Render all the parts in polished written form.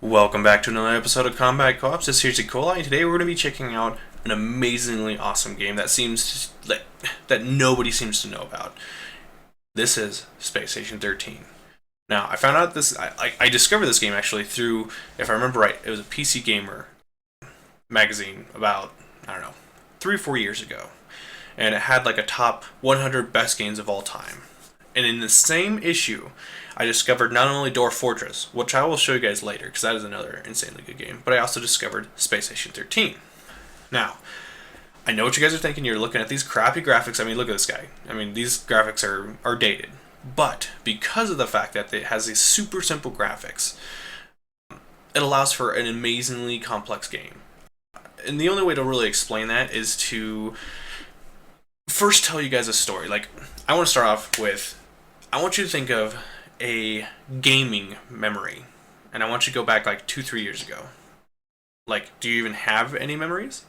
Welcome back to another episode of Combat Co-ops. This is Coli, and today we're going to be checking out an amazingly awesome game that nobody seems to know about. This is Space Station 13. Now, I found out I discovered this game actually through, if I remember right, it was a PC Gamer magazine about, I don't know, 3 or 4 years ago. And it had like a top 100 best games of all time. And in the same issue, I discovered not only Dwarf Fortress, which I will show you guys later, because that is another insanely good game, but I also discovered Space Station 13. Now, I know what you guys are thinking. You're looking at these crappy graphics. I mean, look at this guy. I mean, these graphics are dated. But because of the fact that it has these super simple graphics, it allows for an amazingly complex game. And the only way to really explain that is to first tell you guys a story. Like, I want to start off with, I want you to think of a gaming memory, and I want you to go back like 2-3 years ago. Like, do you even have any memories?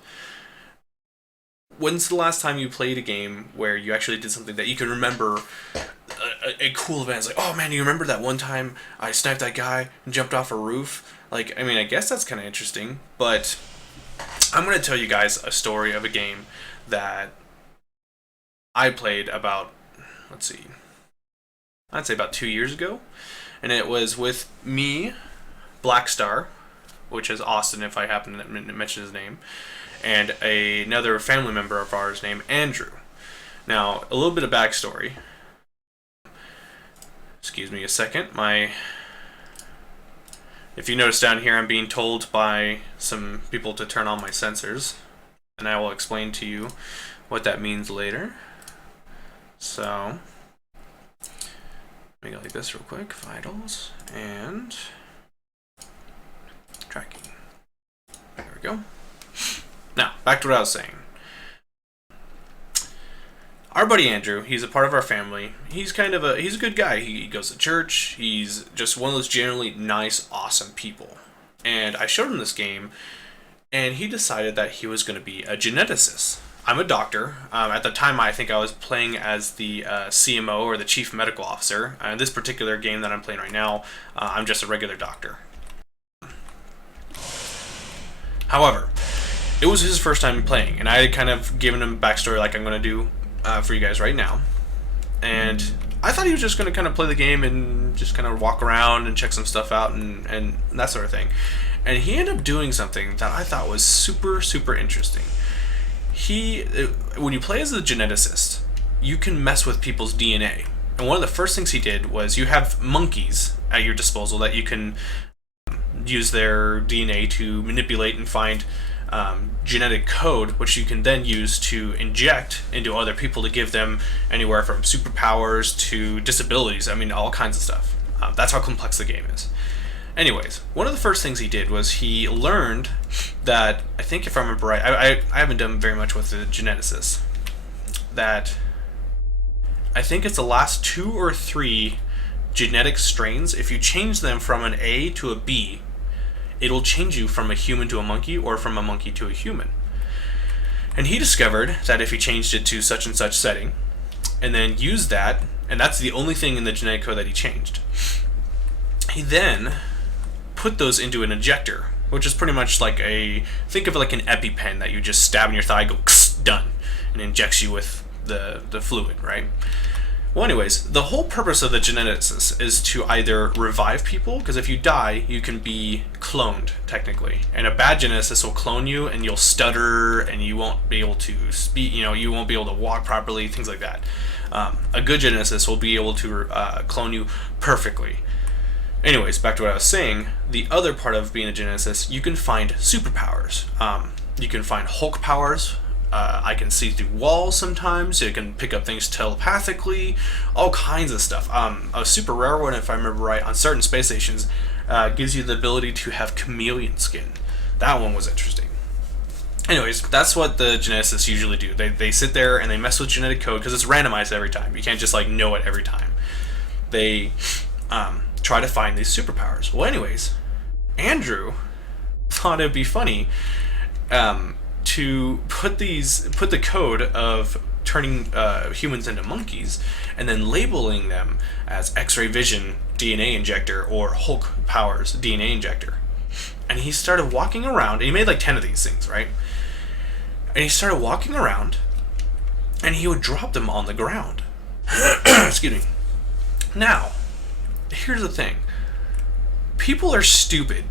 When's the last time you played a game where you actually did something that you can remember a cool event? It's like, oh man, you remember that one time I sniped that guy and jumped off a roof? Like, I mean, I guess that's kind of interesting, but I'm going to tell you guys a story of a game that I played about, I'd say about 2 years ago, and it was with me, Blackstar, which is Austin if I happen to mention his name, and another family member of ours named Andrew. Now, a little bit of backstory. Excuse me a second. If you notice down here, I'm being told by some people to turn on my sensors, and I will explain to you what that means later. So, let me go like this real quick. Vitals and tracking. There we go. Now, back to what I was saying. Our buddy Andrew, he's a part of our family. He's a good guy. He goes to church. He's just one of those generally nice, awesome people. And I showed him this game, and he decided that he was going to be a geneticist. I'm a doctor. At the time, I think I was playing as the CMO, or the Chief Medical Officer. In this particular game that I'm playing right now, I'm just a regular doctor. However, it was his first time playing, and I had kind of given him backstory like I'm going to do for you guys right now. And I thought he was just going to kind of play the game and just kind of walk around and check some stuff out and that sort of thing. And he ended up doing something that I thought was super, super interesting. When you play as a geneticist, you can mess with people's DNA. And one of the first things he did was, you have monkeys at your disposal that you can use their DNA to manipulate and find genetic code, which you can then use to inject into other people to give them anywhere from superpowers to disabilities. I mean, all kinds of stuff. That's how complex the game is. Anyways, one of the first things he did was he learned that, I think if I remember right, I haven't done very much with the geneticist, that I think it's the last 2 or 3 genetic strains, if you change them from an A to a B, it'll change you from a human to a monkey, or from a monkey to a human. And he discovered that if he changed it to such and such setting, and then used that, and that's the only thing in the genetic code that he changed, he then put those into an injector, which is pretty much like think of it like an EpiPen that you just stab in your thigh, go done, and injects you with the fluid, right? Well, anyways, the whole purpose of the geneticist is to either revive people, because if you die, you can be cloned, technically. And a bad geneticist will clone you, and you'll stutter, and you won't be able to speak, you won't be able to walk properly, things like that. A good geneticist will be able to clone you perfectly. Anyways, back to what I was saying, the other part of being a geneticist, you can find superpowers. You can find Hulk powers. I can see through walls sometimes. You can pick up things telepathically. All kinds of stuff. A super rare one, if I remember right, on certain space stations, gives you the ability to have chameleon skin. That one was interesting. Anyways, that's what the geneticists usually do. They sit there and they mess with genetic code, because it's randomized every time. You can't just know it every time. They try to find these superpowers. Well, anyways, Andrew thought it'd be funny to put the code of turning humans into monkeys and then labeling them as X-ray vision DNA injector or Hulk powers DNA injector. and he started walking around, and he made like 10 of these things, right? And he started walking around, and he would drop them on the ground. Excuse me. Now, here's the thing. People are stupid.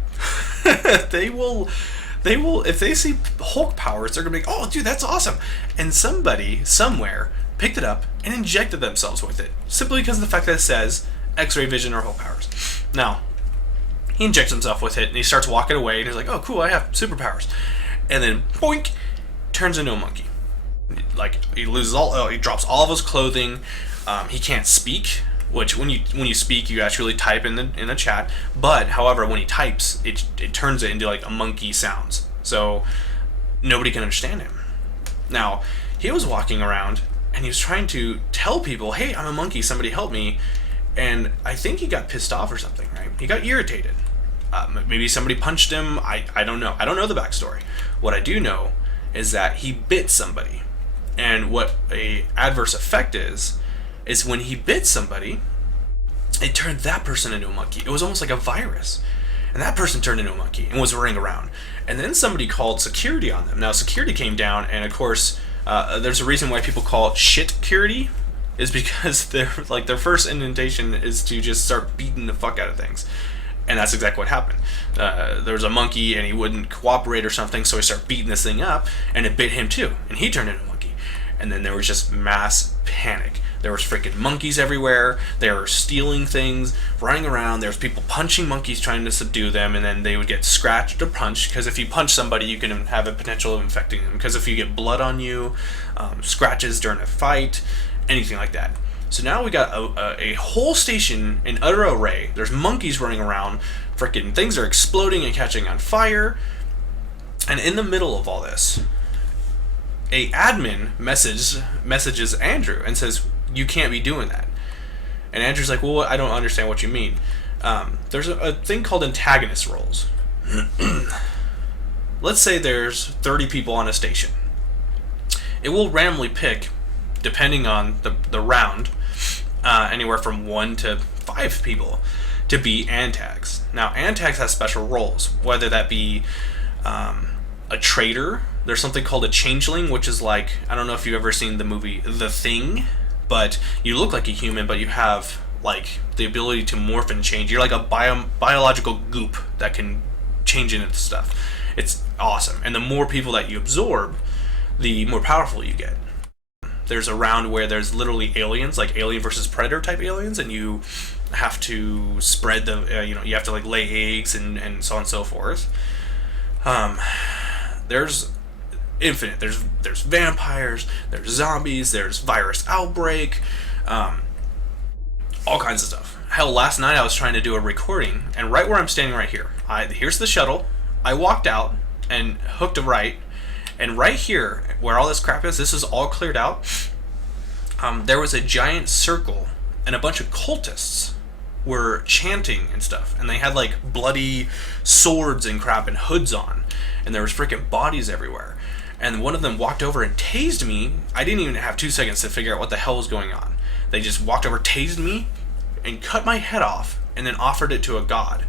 They will, if they see Hulk powers, they're gonna be like, oh, dude, that's awesome. And somebody, somewhere, picked it up and injected themselves with it. Simply because of the fact that it says X-ray vision or Hulk powers. Now, he injects himself with it, and he starts walking away, and he's like, oh, cool, I have superpowers. And then, boink, turns into a monkey. Like, he loses he drops all of his clothing. He can't speak, which when you speak, you actually type in the chat. But, however, when he types, it turns it into, like, a monkey sounds. So, nobody can understand him. Now, he was walking around, and he was trying to tell people, hey, I'm a monkey, somebody help me. And I think he got pissed off or something, right? He got irritated. Maybe somebody punched him. I don't know. I don't know the backstory. What I do know is that he bit somebody. And what a adverse effect is when he bit somebody, it turned that person into a monkey. It was almost like a virus. And that person turned into a monkey and was running around. And then somebody called security on them. Now, security came down, and of course, there's a reason why people call it shit-curity, is because their first indentation is to just start beating the fuck out of things. And that's exactly what happened. There was a monkey, and he wouldn't cooperate or something, so he started beating this thing up, and it bit him too, and he turned into a monkey. And then there was just mass panic. There was freaking monkeys everywhere. They were stealing things, running around. There was people punching monkeys, trying to subdue them, and then they would get scratched or punched, because if you punch somebody, you can have a potential of infecting them. Because if you get blood on you, scratches during a fight, anything like that. So now we got a whole station in utter array. There's monkeys running around. Freaking things are exploding and catching on fire. And in the middle of all this, a admin messages Andrew and says, you can't be doing that. And Andrew's like, well, I don't understand what you mean. There's a thing called antagonist roles. Let's say there's 30 people on a station. It will randomly pick, depending on the round, anywhere from 1 to 5 people to be antags. Now, antags has special roles, whether that be a traitor. There's something called a changeling, which is like, I don't know if you've ever seen the movie The Thing, but you look like a human, but you have like the ability to morph and change. You're like a biological goop that can change into stuff. It's awesome. And the more people that you absorb, the more powerful you get. There's a round where there's literally aliens, like Alien versus Predator type aliens, and you have to spread the, you have to like lay eggs and so on and so forth. There's infinite. There's vampires, there's zombies, there's virus outbreak, all kinds of stuff. Hell, last night I was trying to do a recording, and right where I'm standing right here, here's the shuttle. I walked out and hooked a right, and right here, where all this crap is, this is all cleared out. There was a giant circle, and a bunch of cultists were chanting and stuff, and they had like bloody swords and crap and hoods on, and there was freaking bodies everywhere. And one of them walked over and tased me. I didn't even have 2 seconds to figure out what the hell was going on. They just walked over, tased me, and cut my head off, and then offered it to a god.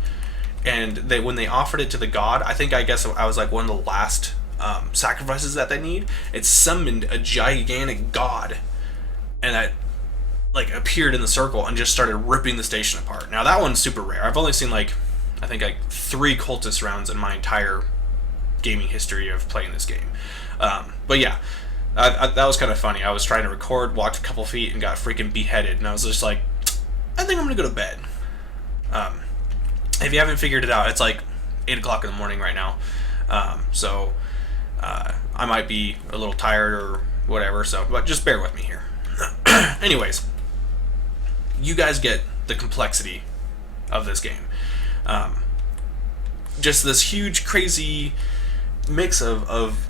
And when they offered it to the god, I guess I was like one of the last sacrifices that they need. It summoned a gigantic god, and that like appeared in the circle and just started ripping the station apart. Now that one's super rare. I've only seen like 3 cultist rounds in my entire gaming history of playing this game. But yeah, that was kind of funny. I was trying to record, walked a couple feet, and got freaking beheaded, and I was just like, I think I'm gonna go to bed. If you haven't figured it out, it's like 8 o'clock in the morning right now. So I might be a little tired or whatever, but just bear with me here. Anyways, you guys get the complexity of this game. Just this huge, crazy mix of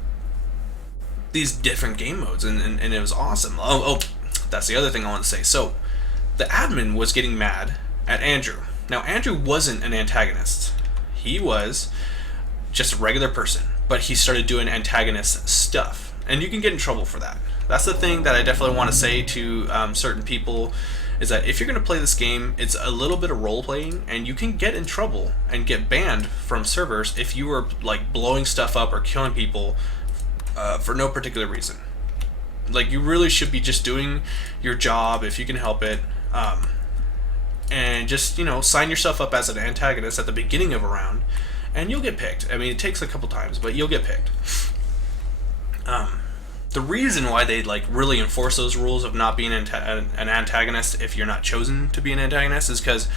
these different game modes, and it was awesome. Oh, that's the other thing I want to say. So, the admin was getting mad at Andrew. Now, Andrew wasn't an antagonist. He was just a regular person, but he started doing antagonist stuff, and you can get in trouble for that. That's the thing that I definitely want to say to certain people is that if you're going to play this game, it's a little bit of role playing, and you can get in trouble and get banned from servers if you are like blowing stuff up or killing people for no particular reason. Like, you really should be just doing your job if you can help it, and just, you know, sign yourself up as an antagonist at the beginning of a round, and you'll get picked. I mean, it takes a couple times, but you'll get picked. The reason why they like really enforce those rules of not being an antagonist if you're not chosen to be an antagonist is because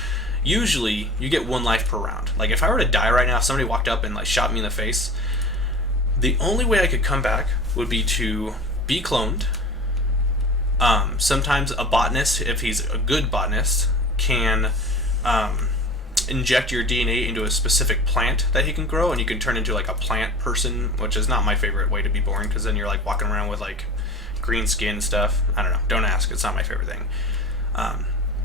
usually you get 1 life per round. Like, if I were to die right now, if somebody walked up and like shot me in the face, the only way I could come back would be to be cloned. Sometimes a botanist, if he's a good botanist, can inject your DNA into a specific plant that he can grow, and you can turn into like a plant person, which is not my favorite way to be born, because then you're like walking around with like green skin stuff. I don't know. Don't ask. It's not my favorite thing.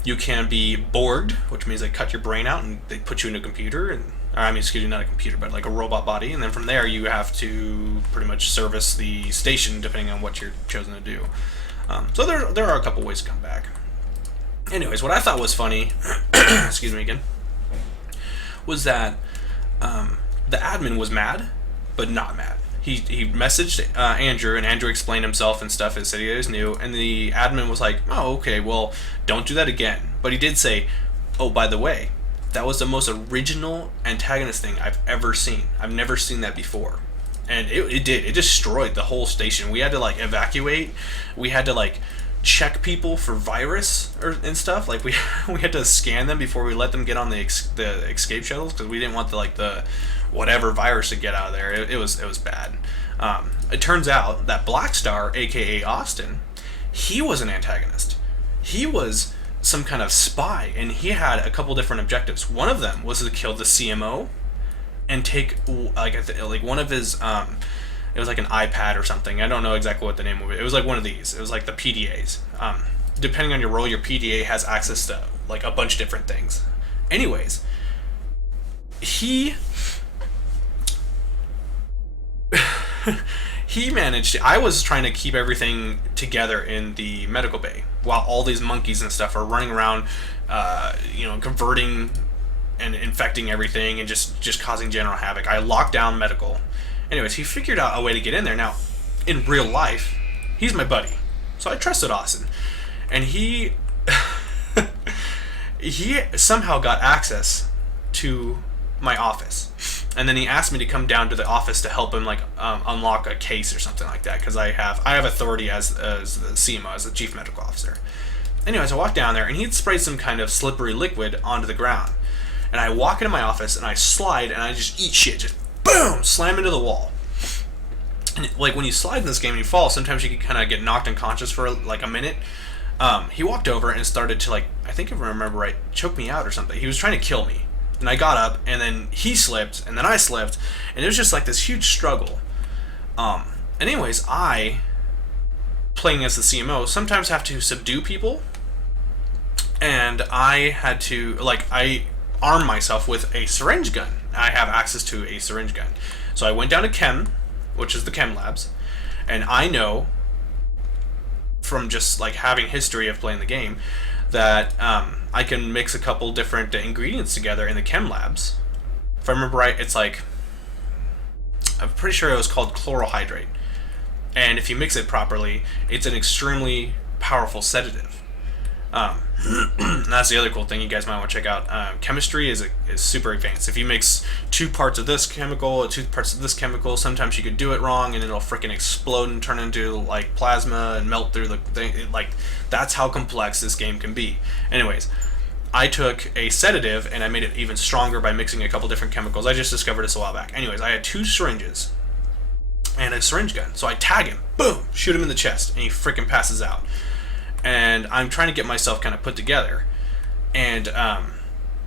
You can be Borged, which means they cut your brain out and they put you in a computer, and I mean, excuse me, not a computer, but like a robot body, and then from there you have to pretty much service the station depending on what you're chosen to do. So there are a couple ways to come back. Anyways, what I thought was funny, excuse me again, was that the admin was mad, but not mad. He messaged Andrew, and Andrew explained himself and stuff and said he was new, and the admin was like, oh, okay, well, don't do that again. But he did say, oh, by the way, that was the most original antagonist thing I've ever seen. I've never seen that before. And it destroyed the whole station. We had to like evacuate. We had to like check people for virus and stuff. Like we had to scan them before we let them get on the escape shuttles, because we didn't want the whatever virus to get out of there. It was bad. It turns out that Black Star, aka Austin, he was an antagonist. He was some kind of spy, and he had a couple different objectives. One of them was to kill the CMO and take like one of his it was like an iPad or something. I don't know exactly what the name of it. It was like one of these. It was like the PDAs. Depending on your role, your PDA has access to like a bunch of different things. Anyways, he managed to, I was trying to keep everything together in the medical bay while all these monkeys and stuff are running around, converting and infecting everything and just causing general havoc. I locked down medical. Anyways, he figured out a way to get in there. Now, in real life, he's my buddy, so I trusted Austin, and he somehow got access to my office, and then he asked me to come down to the office to help him like unlock a case or something like that, because I have authority as the CMO, as the chief medical officer. Anyways, I walked down there, and he'd sprayed some kind of slippery liquid onto the ground. And I walk into my office, and I slide, and I just eat shit. Just boom! Slam into the wall. And like, when you slide in this game and you fall, sometimes you can kind of get knocked unconscious for like a minute. He walked over and started to, like, I think if I remember right, choke me out or something. He was trying to kill me. And I got up, and then he slipped, and then I slipped. And it was just like this huge struggle. Anyways, I, playing as the CMO, sometimes have to subdue people. And I had to, like, I arm myself with a syringe gun. I have access to a syringe gun. So I went down to Chem, which is the Chem Labs, and I know from just like having history of playing the game that I can mix a couple different ingredients together in the Chem Labs. If I remember right, it's like, I'm pretty sure it was called chlorohydrate. And if you mix it properly, it's an extremely powerful sedative. And that's the other cool thing you guys might want to check out. Chemistry is super advanced. If you mix 2 parts of this chemical or 2 parts of this chemical, sometimes you could do it wrong and it'll freaking explode and turn into like plasma and melt through the thing. Like, that's how complex this game can be. Anyways, I took a sedative and I made it even stronger by mixing a couple different chemicals. I just discovered this a while back. Anyways, I had 2 syringes and a syringe gun. So I tag him, boom, shoot him in the chest, and he freaking passes out. And I'm trying to get myself kind of put together. And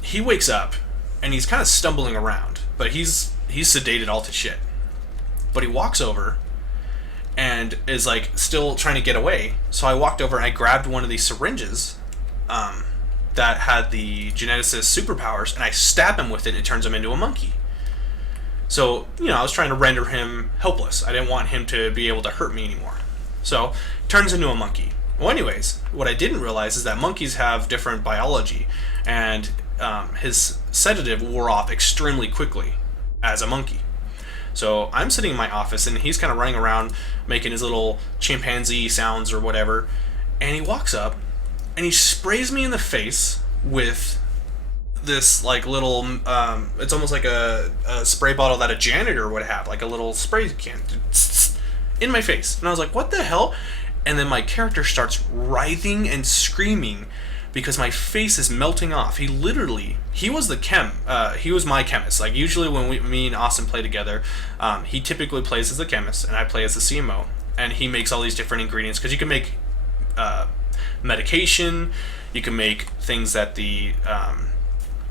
he wakes up, and he's kind of stumbling around, but he's sedated all to shit. But he walks over and is like still trying to get away. So I walked over and I grabbed one of these syringes that had the Geneticist superpowers, and I stab him with it, and it turns him into a monkey. So, I was trying to render him helpless. I didn't want him to be able to hurt me anymore. So, turns into a monkey. Well, anyways, what I didn't realize is that monkeys have different biology, and his sedative wore off extremely quickly as a monkey. So I'm sitting in my office, and he's kind of running around making his little chimpanzee sounds or whatever, and he walks up, and he sprays me in the face with this like little it's almost like a spray bottle that a janitor would have, like a little spray can, in my face. And I was like, what the hell? And then my character starts writhing and screaming because my face is melting off. He was he was my chemist. Like, usually when me and Austin play together, he typically plays as the chemist and I play as the CMO, and he makes all these different ingredients, because you can make medication, you can make things that the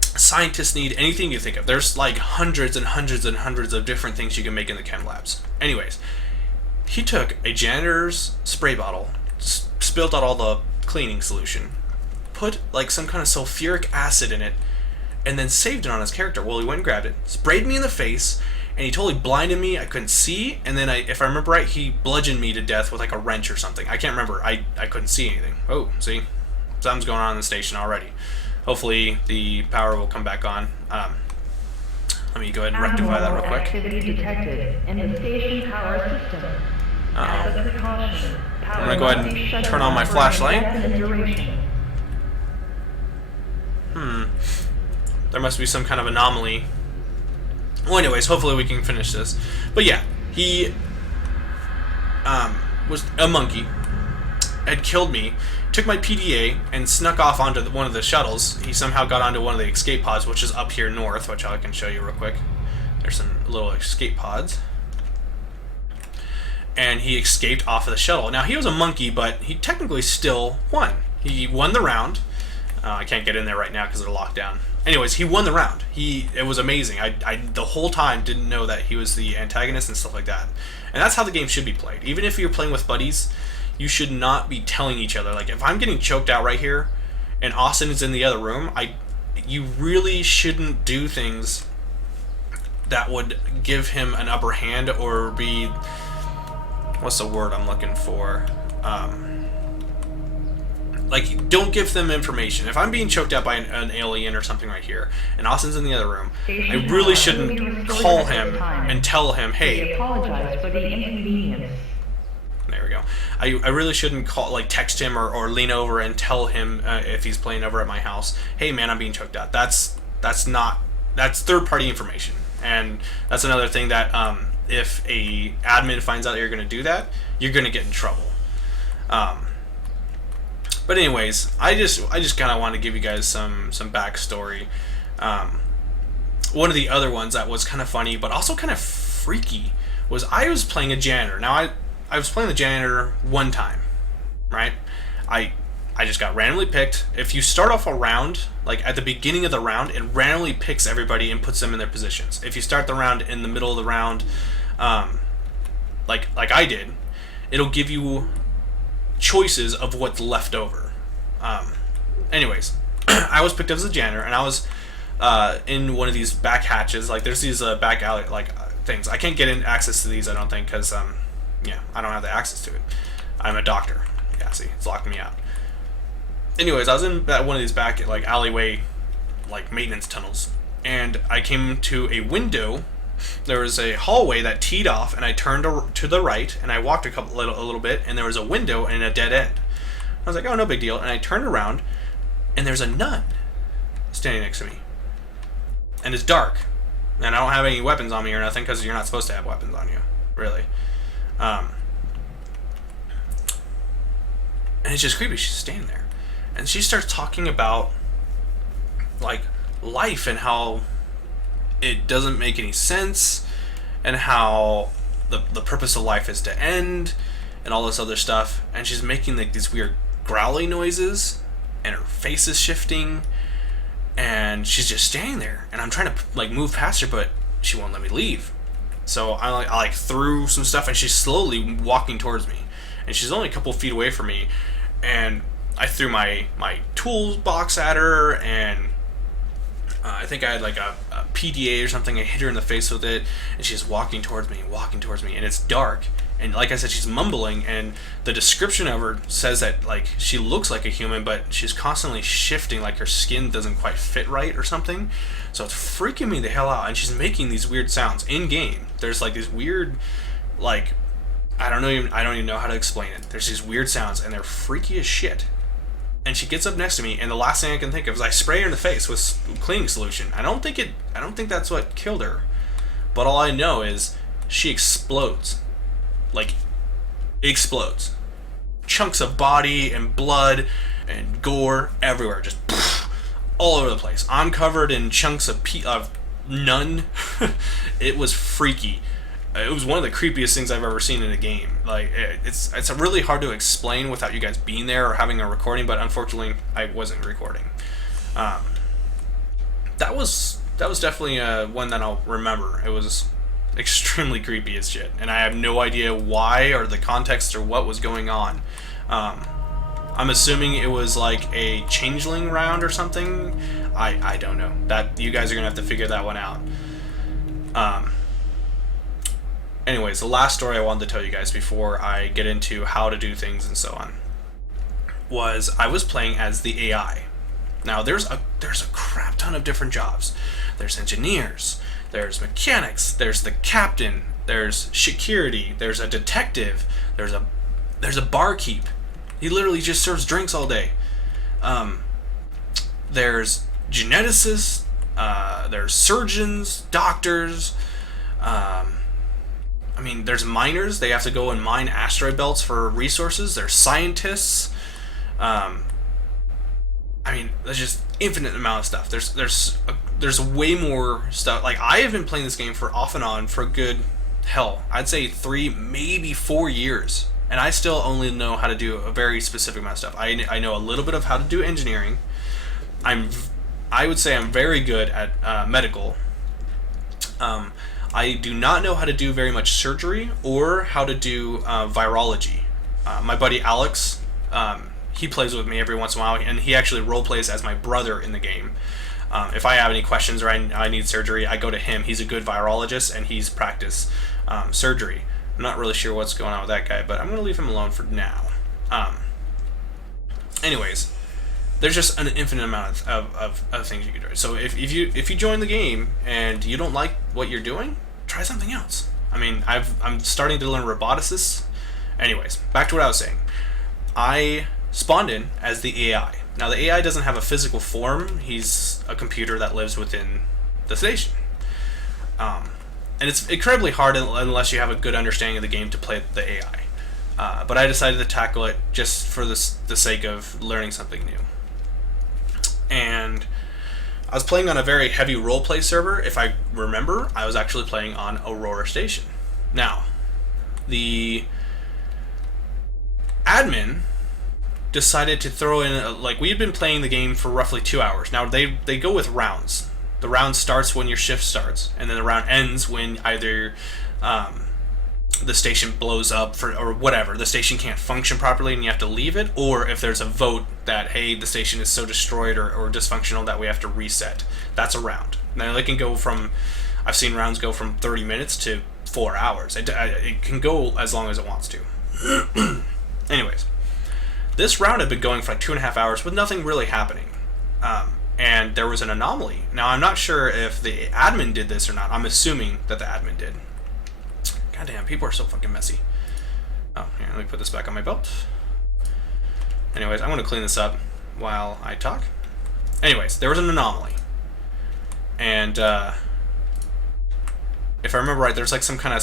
scientists need, anything you think of. There's like hundreds and hundreds and hundreds of different things you can make in the chem labs. Anyways, he took a janitor's spray bottle, spilled out all the cleaning solution, put like some kind of sulfuric acid in it, and then saved it on his character. Well, he went and grabbed it, sprayed me in the face, and he totally blinded me. I couldn't see, and then if I remember right, he bludgeoned me to death with like a wrench or something. I can't remember. I couldn't see anything. Oh, see? Something's going on in the station already. Hopefully the power will come back on. Let me go ahead and rectify that real quick. Activity detected in the station power system. As a precaution, I'm going to go ahead and turn on my flashlight. There must be some kind of anomaly. Well, anyways, hopefully we can finish this. But yeah, he was a monkey, had killed me, took my PDA, and snuck off onto one of the shuttles. He somehow got onto one of the escape pods, which is up here north, which I can show you real quick. There's some little escape pods. And he escaped off of the shuttle. Now, he was a monkey, but he technically still won. He won the round. I can't get in there right now because they're locked down. Anyways, he won the round. It was amazing. I the whole time didn't know that he was the antagonist and stuff like that. And that's how the game should be played. Even if you're playing with buddies, you should not be telling each other. Like, if I'm getting choked out right here and Austin is in the other room, you really shouldn't do things that would give him an upper hand or be... what's the word I'm looking for? Like, don't give them information. If I'm being choked out by an alien or something right here, and Austin's in the other room, I really shouldn't call him and tell him, hey... We apologize for the inconvenience. There we go. I really shouldn't text him or lean over and tell him if he's playing over at my house, hey man, I'm being choked out. That's third-party information. And that's another thing that if a admin finds out you're going to do that, you're going to get in trouble. But anyways, I just kind of want to give you guys some backstory. One of the other ones that was kind of funny, but also kind of freaky, was I was playing a janitor. Now, I was playing the janitor one time, right? I just got randomly picked. If you start off a round, like at the beginning of the round, it randomly picks everybody and puts them in their positions. If you start the round in the middle of the round, like I did, it'll give you choices of what's left over. Anyways, I was picked up as a janitor, and I was in one of these back hatches. Like, there's these back alley things. I can't get in access to these, I don't think, because I don't have the access to it. I'm a doctor. Yeah, see, it's locked me out. Anyways, I was in one of these back alleyway maintenance tunnels, and I came to a window. There was a hallway that teed off, and I turned to the right, and I walked a little bit, and there was a window and a dead end. I was like, oh, no big deal. And I turned around, and there's a nun standing next to me. And it's dark. And I don't have any weapons on me or nothing, because you're not supposed to have weapons on you, really. And it's just creepy. She's standing there. And she starts talking about, life and how it doesn't make any sense, and how the purpose of life is to end, and all this other stuff. And she's making these weird growly noises, and her face is shifting, and she's just standing there, and I'm trying to move past her, but she won't let me leave. So I threw some stuff, and she's slowly walking towards me, and she's only a couple feet away from me, and I threw my toolbox at her, and I think I had like a PDA or something. I hit her in the face with it, and she's walking towards me, and it's dark. And like I said, she's mumbling, and the description of her says that like she looks like a human, but she's constantly shifting, like her skin doesn't quite fit right or something. So it's freaking me the hell out, and she's making these weird sounds in game. There's like these weird, like I don't even know how to explain it. There's these weird sounds, and they're freaky as shit. And she gets up next to me, and the last thing I can think of is I spray her in the face with cleaning solution. I don't think that's what killed her, but all I know is she explodes, like explodes. Chunks of body and blood and gore everywhere, just all over the place. I'm covered in chunks of none. It was freaky. It was one of the creepiest things I've ever seen in a game. Like it's really hard to explain without you guys being there or having a recording. But unfortunately, I wasn't recording. That was definitely one that I'll remember. It was extremely creepy as shit, and I have no idea why or the context or what was going on. I'm assuming it was like a changeling round or something. I don't know. That you guys are gonna have to figure that one out. Anyways, the last story I wanted to tell you guys before I get into how to do things and so on was I was playing as the AI. Now there's a crap ton of different jobs. There's engineers, there's mechanics, there's the captain, there's security, there's a detective, there's a barkeep. He literally just serves drinks all day. There's geneticists, there's surgeons, doctors. There's miners. They have to go and mine asteroid belts for resources. There's scientists. There's just infinite amount of stuff. There's way more stuff. Like I have been playing this game for off and on for a good I'd say 3, maybe 4 years, and I still only know how to do a very specific amount of stuff. I know a little bit of how to do engineering. I would say I'm very good at medical. I do not know how to do very much surgery or how to do virology. My buddy Alex, he plays with me every once in a while, and he actually role plays as my brother in the game. If I have any questions or I need surgery, I go to him. He's a good virologist, and he's practiced surgery. I'm not really sure what's going on with that guy, but I'm going to leave him alone for now. Anyways, there's just an infinite amount of things you can do. So if you join the game and you don't like what you're doing, try something else. I'm starting to learn roboticist. Anyways, back to what I was saying. I spawned in as the AI. Now the AI doesn't have a physical form. He's a computer that lives within the station. And it's incredibly hard unless you have a good understanding of the game to play the AI. But I decided to tackle it just for the sake of learning something new. And I was playing on a very heavy roleplay server. If I remember, I was actually playing on Aurora Station. Now, the admin decided to throw in, we had been playing the game for roughly 2 hours. Now, they go with rounds. The round starts when your shift starts, and then the round ends when either the station blows up or whatever. The station can't function properly and you have to leave it, or if there's a vote that, hey, the station is so destroyed or dysfunctional that we have to reset. That's a round. Now, they can go from, I've seen rounds go from 30 minutes to 4 hours. It can go as long as it wants to. Anyways, this round had been going for 2.5 hours with nothing really happening. And there was an anomaly. Now, I'm not sure if the admin did this or not. I'm assuming that the admin did. Goddamn, people are so fucking messy. Oh, here, let me put this back on my belt. Anyways, I'm going to clean this up while I talk. Anyways, there was an anomaly. And, if I remember right, there's some kind of,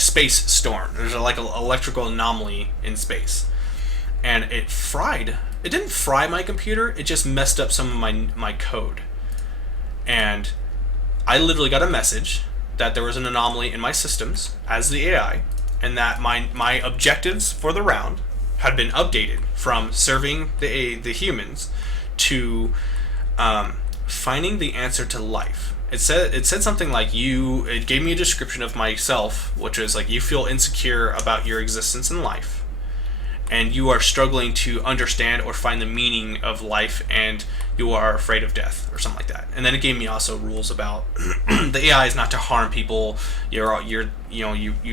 space storm. There's an electrical anomaly in space. And it didn't fry my computer, it just messed up some of my code. And I literally got a message that there was an anomaly in my systems as the AI, and that my objectives for the round had been updated from serving the humans to finding the answer to life. It said something like it gave me a description of myself, which was you feel insecure about your existence in life, and you are struggling to understand or find the meaning of life, and you are afraid of death or something like that. And then it gave me also rules about the AI is not to harm people. You're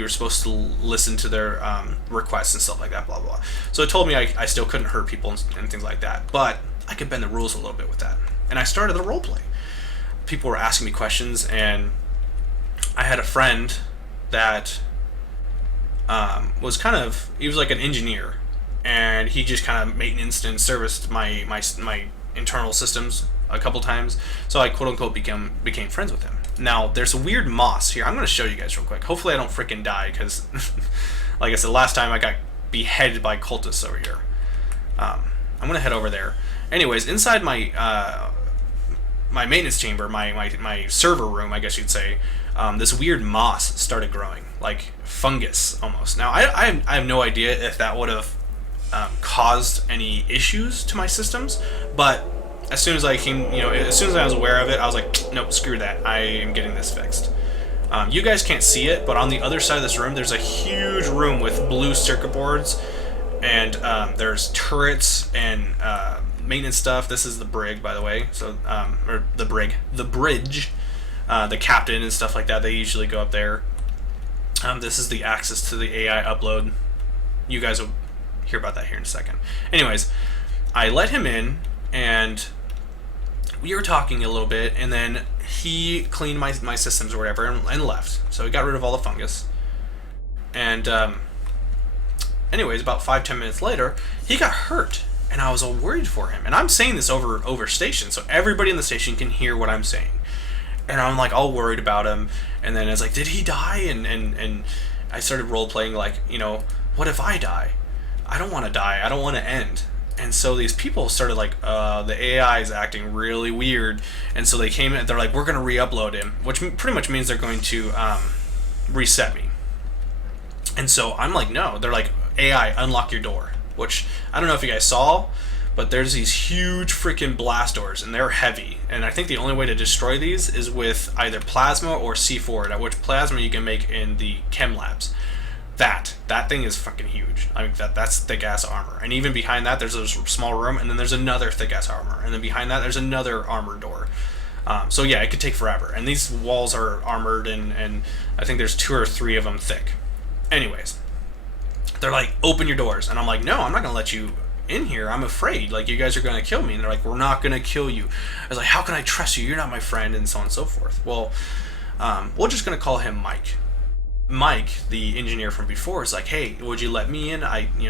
supposed to listen to their requests and stuff like that. Blah blah. So it told me I still couldn't hurt people and things like that. But I could bend the rules a little bit with that. And I started the role play. People were asking me questions, and I had a friend that he was like an engineer, and he just kind of maintenance and serviced my internal systems a couple times. So I quote unquote became friends with him. Now there's a weird moss here. I'm going to show you guys real quick. Hopefully I don't freaking die, because like I said last time, I got beheaded by cultists over here. I'm going to head over there. Anyways, inside my my maintenance chamber, my server room, I guess you'd say, this weird moss started growing, like fungus almost. Now I have no idea if that would have caused any issues to my systems, but as soon as I was aware of it, I was like, nope, screw that. I am getting this fixed. You guys can't see it, but on the other side of this room, there's a huge room with blue circuit boards, and there's turrets and maintenance stuff. This is the brig, by the way. So, or the bridge, the captain and stuff like that. They usually go up there. This is the access to the AI upload. You guys will hear about that here in a second. Anyways, I let him in, and we were talking a little bit, and then he cleaned my systems or whatever and left. So he got rid of all the fungus. And anyways, about 5-10 minutes later, he got hurt, and I was all worried for him. And I'm saying this over station, so everybody in the station can hear what I'm saying. And I'm like all worried about him. And then it's like, did he die? And I started role playing like, what if I die? I don't want to die. I don't want to end. And so these people started like, the AI is acting really weird. And so they came in, they're like, we're going to re-upload him, which pretty much means they're going to reset me. And so I'm like, no. They're like, AI, unlock your door. Which, I don't know if you guys saw, but there's these huge freaking blast doors, and they're heavy. And I think the only way to destroy these is with either plasma or C4, which plasma you can make in the chem labs. That thing is fucking huge. I mean, that's thick-ass armor. And even behind that, there's a small room, and then there's another thick-ass armor. And then behind that, there's another armored door. So yeah, it could take forever. And these walls are armored, and I think there's 2 or 3 of them thick. Anyways, they're like, open your doors. And I'm like, no, I'm not going to let you in here. I'm afraid. Like, you guys are going to kill me. And they're like, we're not going to kill you. I was like, how can I trust you? You're not my friend, and so on and so forth. Well, we're just going to call him Mike. Mike, the engineer from before, is like, hey, would you let me in?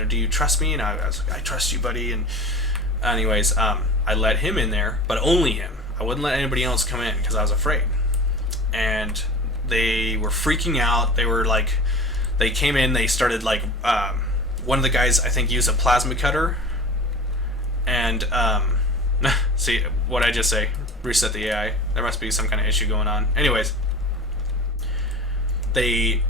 Do you trust me? And I was like, I trust you, buddy. And anyways, I let him in there, but only him. I wouldn't let anybody else come in because I was afraid. And they were freaking out. They were like, they came in, they started like, one of the guys, I think, used a plasma cutter. And, see, what'd I just say? Reset the AI. There must be some kind of issue going on. Anyways, they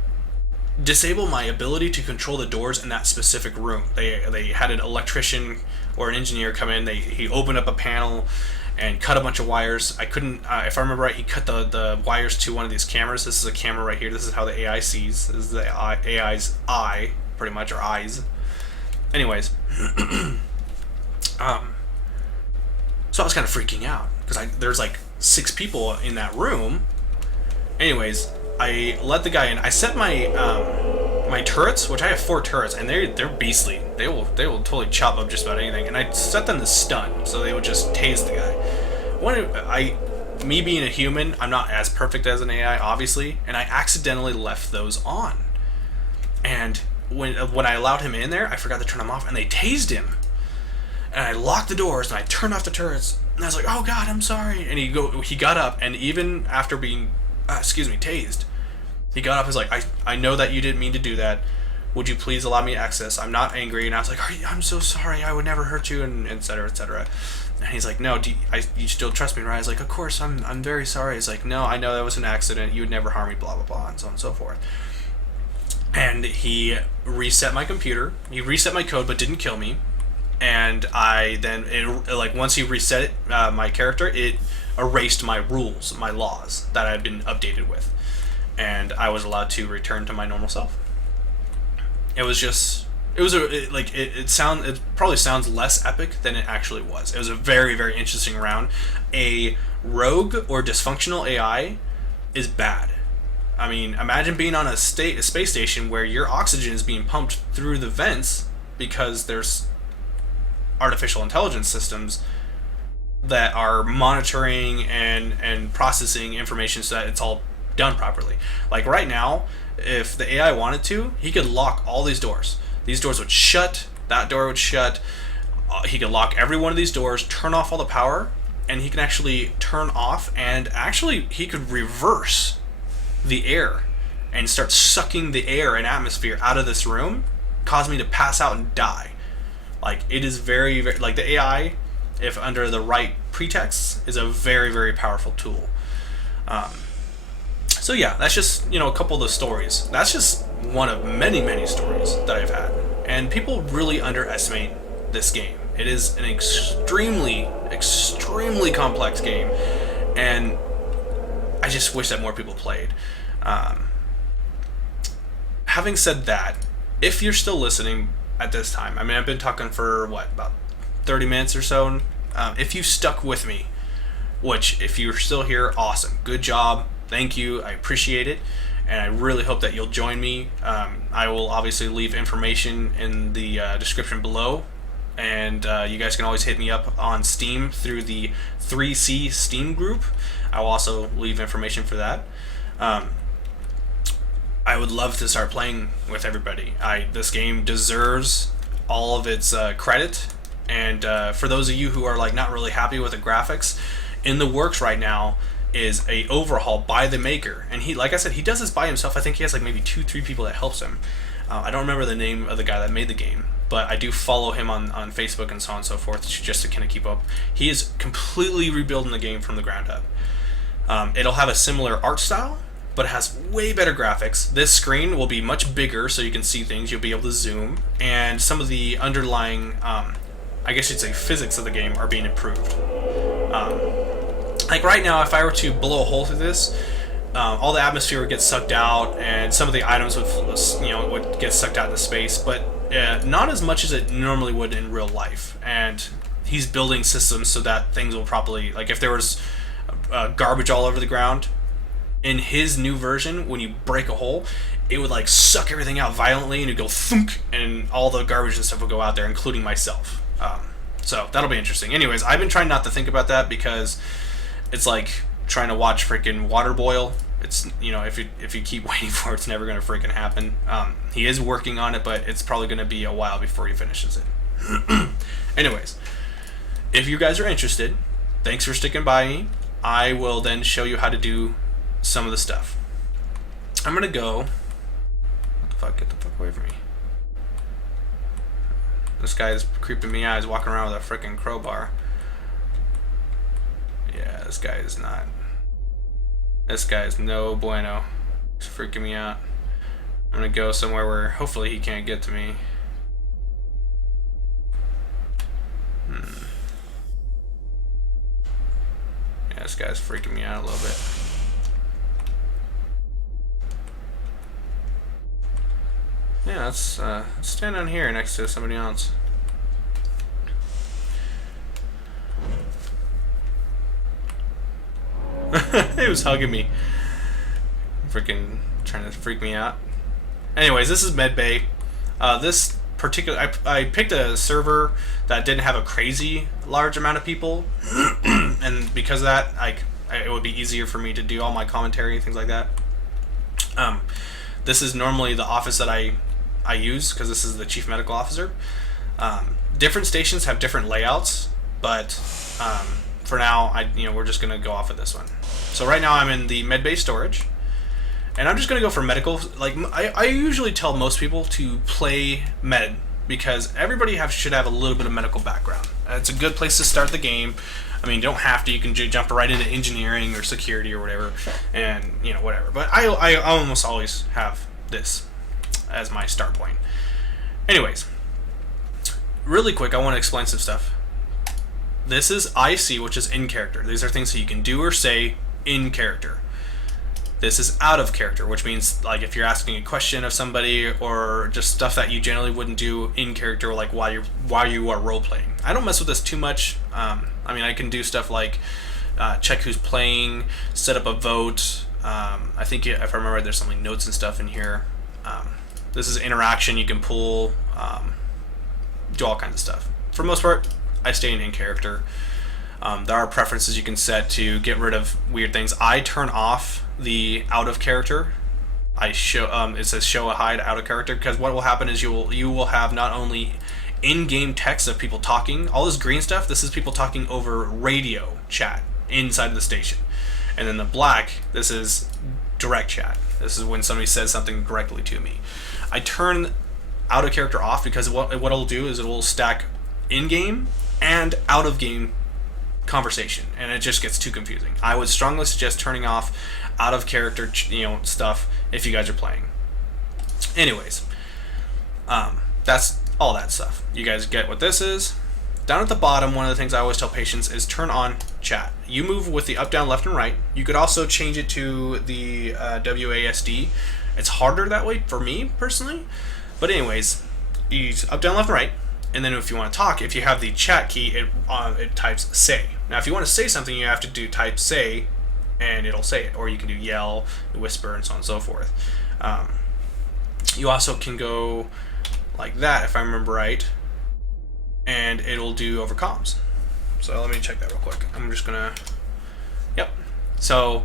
disable my ability to control the doors in that specific room. They had an electrician or an engineer come in. He opened up a panel and cut a bunch of wires. I couldn't, if I remember right, he cut the wires to one of these cameras. This is a camera right here. This is how the AI sees. This is the AI's eye, pretty much, or eyes. Anyways, so I was kind of freaking out because there's like 6 people in that room. Anyways, I let the guy in. I set my my turrets, which I have 4 turrets, and they're beastly. They will totally chop up just about anything. And I set them to stun, so they would just tase the guy. Me being a human, I'm not as perfect as an AI, obviously, and I accidentally left those on. And when I allowed him in there, I forgot to turn them off, and they tased him. And I locked the doors, and I turned off the turrets, and I was like, "Oh God, I'm sorry." And he got up, and even after being tased, he got up. He's like, I know that you didn't mean to do that. Would you please allow me access? I'm not angry. And I was like, I'm so sorry. I would never hurt you, and et cetera, et cetera. And he's like, no, you still trust me, right? I was like, of course, I'm very sorry. He's like, no, I know that was an accident. You would never harm me, blah, blah, blah, and so on and so forth. And he reset my computer. He reset my code, but didn't kill me. And I then, once he reset it, my character, it erased my rules, my laws that I had been updated with. And I was allowed to return to my normal self. It was just It probably sounds less epic than it actually was. It was a very, very interesting round. A rogue or dysfunctional AI is bad. I mean, imagine being on a space station where your oxygen is being pumped through the vents because there's artificial intelligence systems that are monitoring and processing information so that it's all done properly. Like right now, if the AI wanted to, he could lock all these doors. These doors would shut, that door would shut. He could lock every one of these doors, turn off all the power, and he can actually turn off, and actually he could reverse the air and start sucking the air and atmosphere out of this room, cause me to pass out and die. Like, it is very, very, like, the AI, if under the right pretexts, is a very, very powerful tool. So yeah, that's just, a couple of the stories. That's just one of many, many stories that I've had. And people really underestimate this game. It is an extremely, extremely complex game. And I just wish that more people played. Having said that, if you're still listening at this time, I mean, I've been talking for, about 30 minutes or so. If you stuck with me, which, if you're still here, awesome. Good job. Thank you. I appreciate it. And I really hope that you'll join me. I will obviously leave information in the description below. And you guys can always hit me up on Steam through the 3C Steam group. I will also leave information for that. I would love to start playing with everybody. This game deserves all of its credit. And for those of you who are not really happy with the graphics, in the works right now is a overhaul by the maker. And he, like I said, he does this by himself. I think he has maybe 2-3 people that helps him. I don't remember the name of the guy that made the game, but I do follow him on Facebook and so on and so forth, just to kind of keep up. He is completely rebuilding the game from the ground up. It'll have a similar art style, but it has way better graphics. This screen will be much bigger, so you can see things. You'll be able to zoom, and some of the underlying, I guess you'd say, physics of the game are being improved. Like right now, if I were to blow a hole through this, all the atmosphere would get sucked out, and some of the items would get sucked out into space, but not as much as it normally would in real life. And he's building systems so that things will properly, if there was garbage all over the ground, in his new version, when you break a hole, it would suck everything out violently, and it'd go thunk, and all the garbage and stuff would go out there, including myself. So that'll be interesting. Anyways, I've been trying not to think about that because it's like trying to watch freaking water boil. It's, if you keep waiting for it, it's never going to freaking happen. He is working on it, but it's probably going to be a while before he finishes it. Anyways, if you guys are interested, thanks for sticking by me. I will then show you how to do some of the stuff. I'm going to go... What the fuck? Get the fuck away from me. This guy's creeping me out. He's walking around with a freaking crowbar. Yeah, this guy is not... This guy is no bueno. He's freaking me out. I'm gonna go somewhere where hopefully he can't get to me. Yeah, this guy's freaking me out a little bit. Yeah, let's stand on here next to somebody else. He was hugging me. Freaking trying to freak me out. Anyways, this is Medbay. This particular... I picked a server that didn't have a crazy large amount of people. And because of that, it would be easier for me to do all my commentary and things like that. This is normally the office that I use, because this is the chief medical officer. Different stations have different layouts, but for now, we're just gonna go off of this one. So right now I'm in the medbay storage, and I'm just gonna go for medical. I usually tell most people to play med, because everybody should have a little bit of medical background. It's a good place to start the game. I mean, you don't have to. You can jump right into engineering or security or whatever, and whatever. But I almost always have this as my start point. Anyways, really quick, I want to explain some stuff. This is IC, which is in character. These are things that you can do or say in character. This is out of character, which means like if you're asking a question of somebody or just stuff that you generally wouldn't do in character, like while you are role playing. I don't mess with this too much. I mean, I can do stuff like check who's playing, set up a vote. I think if I remember, there's something notes and stuff in here. This is interaction. You can pull, do all kinds of stuff. For the most part, I stay in character. There are preferences you can set to get rid of weird things. I turn off the out of character. I show it says show a hide out of character, because what will happen is you will have not only in-game text of people talking, all this green stuff. This is people talking over radio chat inside of the station, and then the black, this is direct chat. This is when somebody says something directly to me. I turn out of character off because what it'll do is it will stack in-game and out of game conversation, and it just gets too confusing. I would strongly suggest turning off out of character stuff if you guys are playing. Anyways, that's all that stuff. You guys get what this is. Down at the bottom, one of the things I always tell patients is turn on chat. You move with the up, down, left, and right. You could also change it to the WASD. It's harder that way for me personally, but anyways, you use up, down, left, and right. And then if you want to talk, if you have the chat key, it types say. Now, if you want to say something, you have to do type say, and it'll say it. Or you can do yell, whisper, and so on and so forth. You also can go like that, if I remember right, and it'll do over comms. So let me check that real quick. I'm just gonna, yep. So,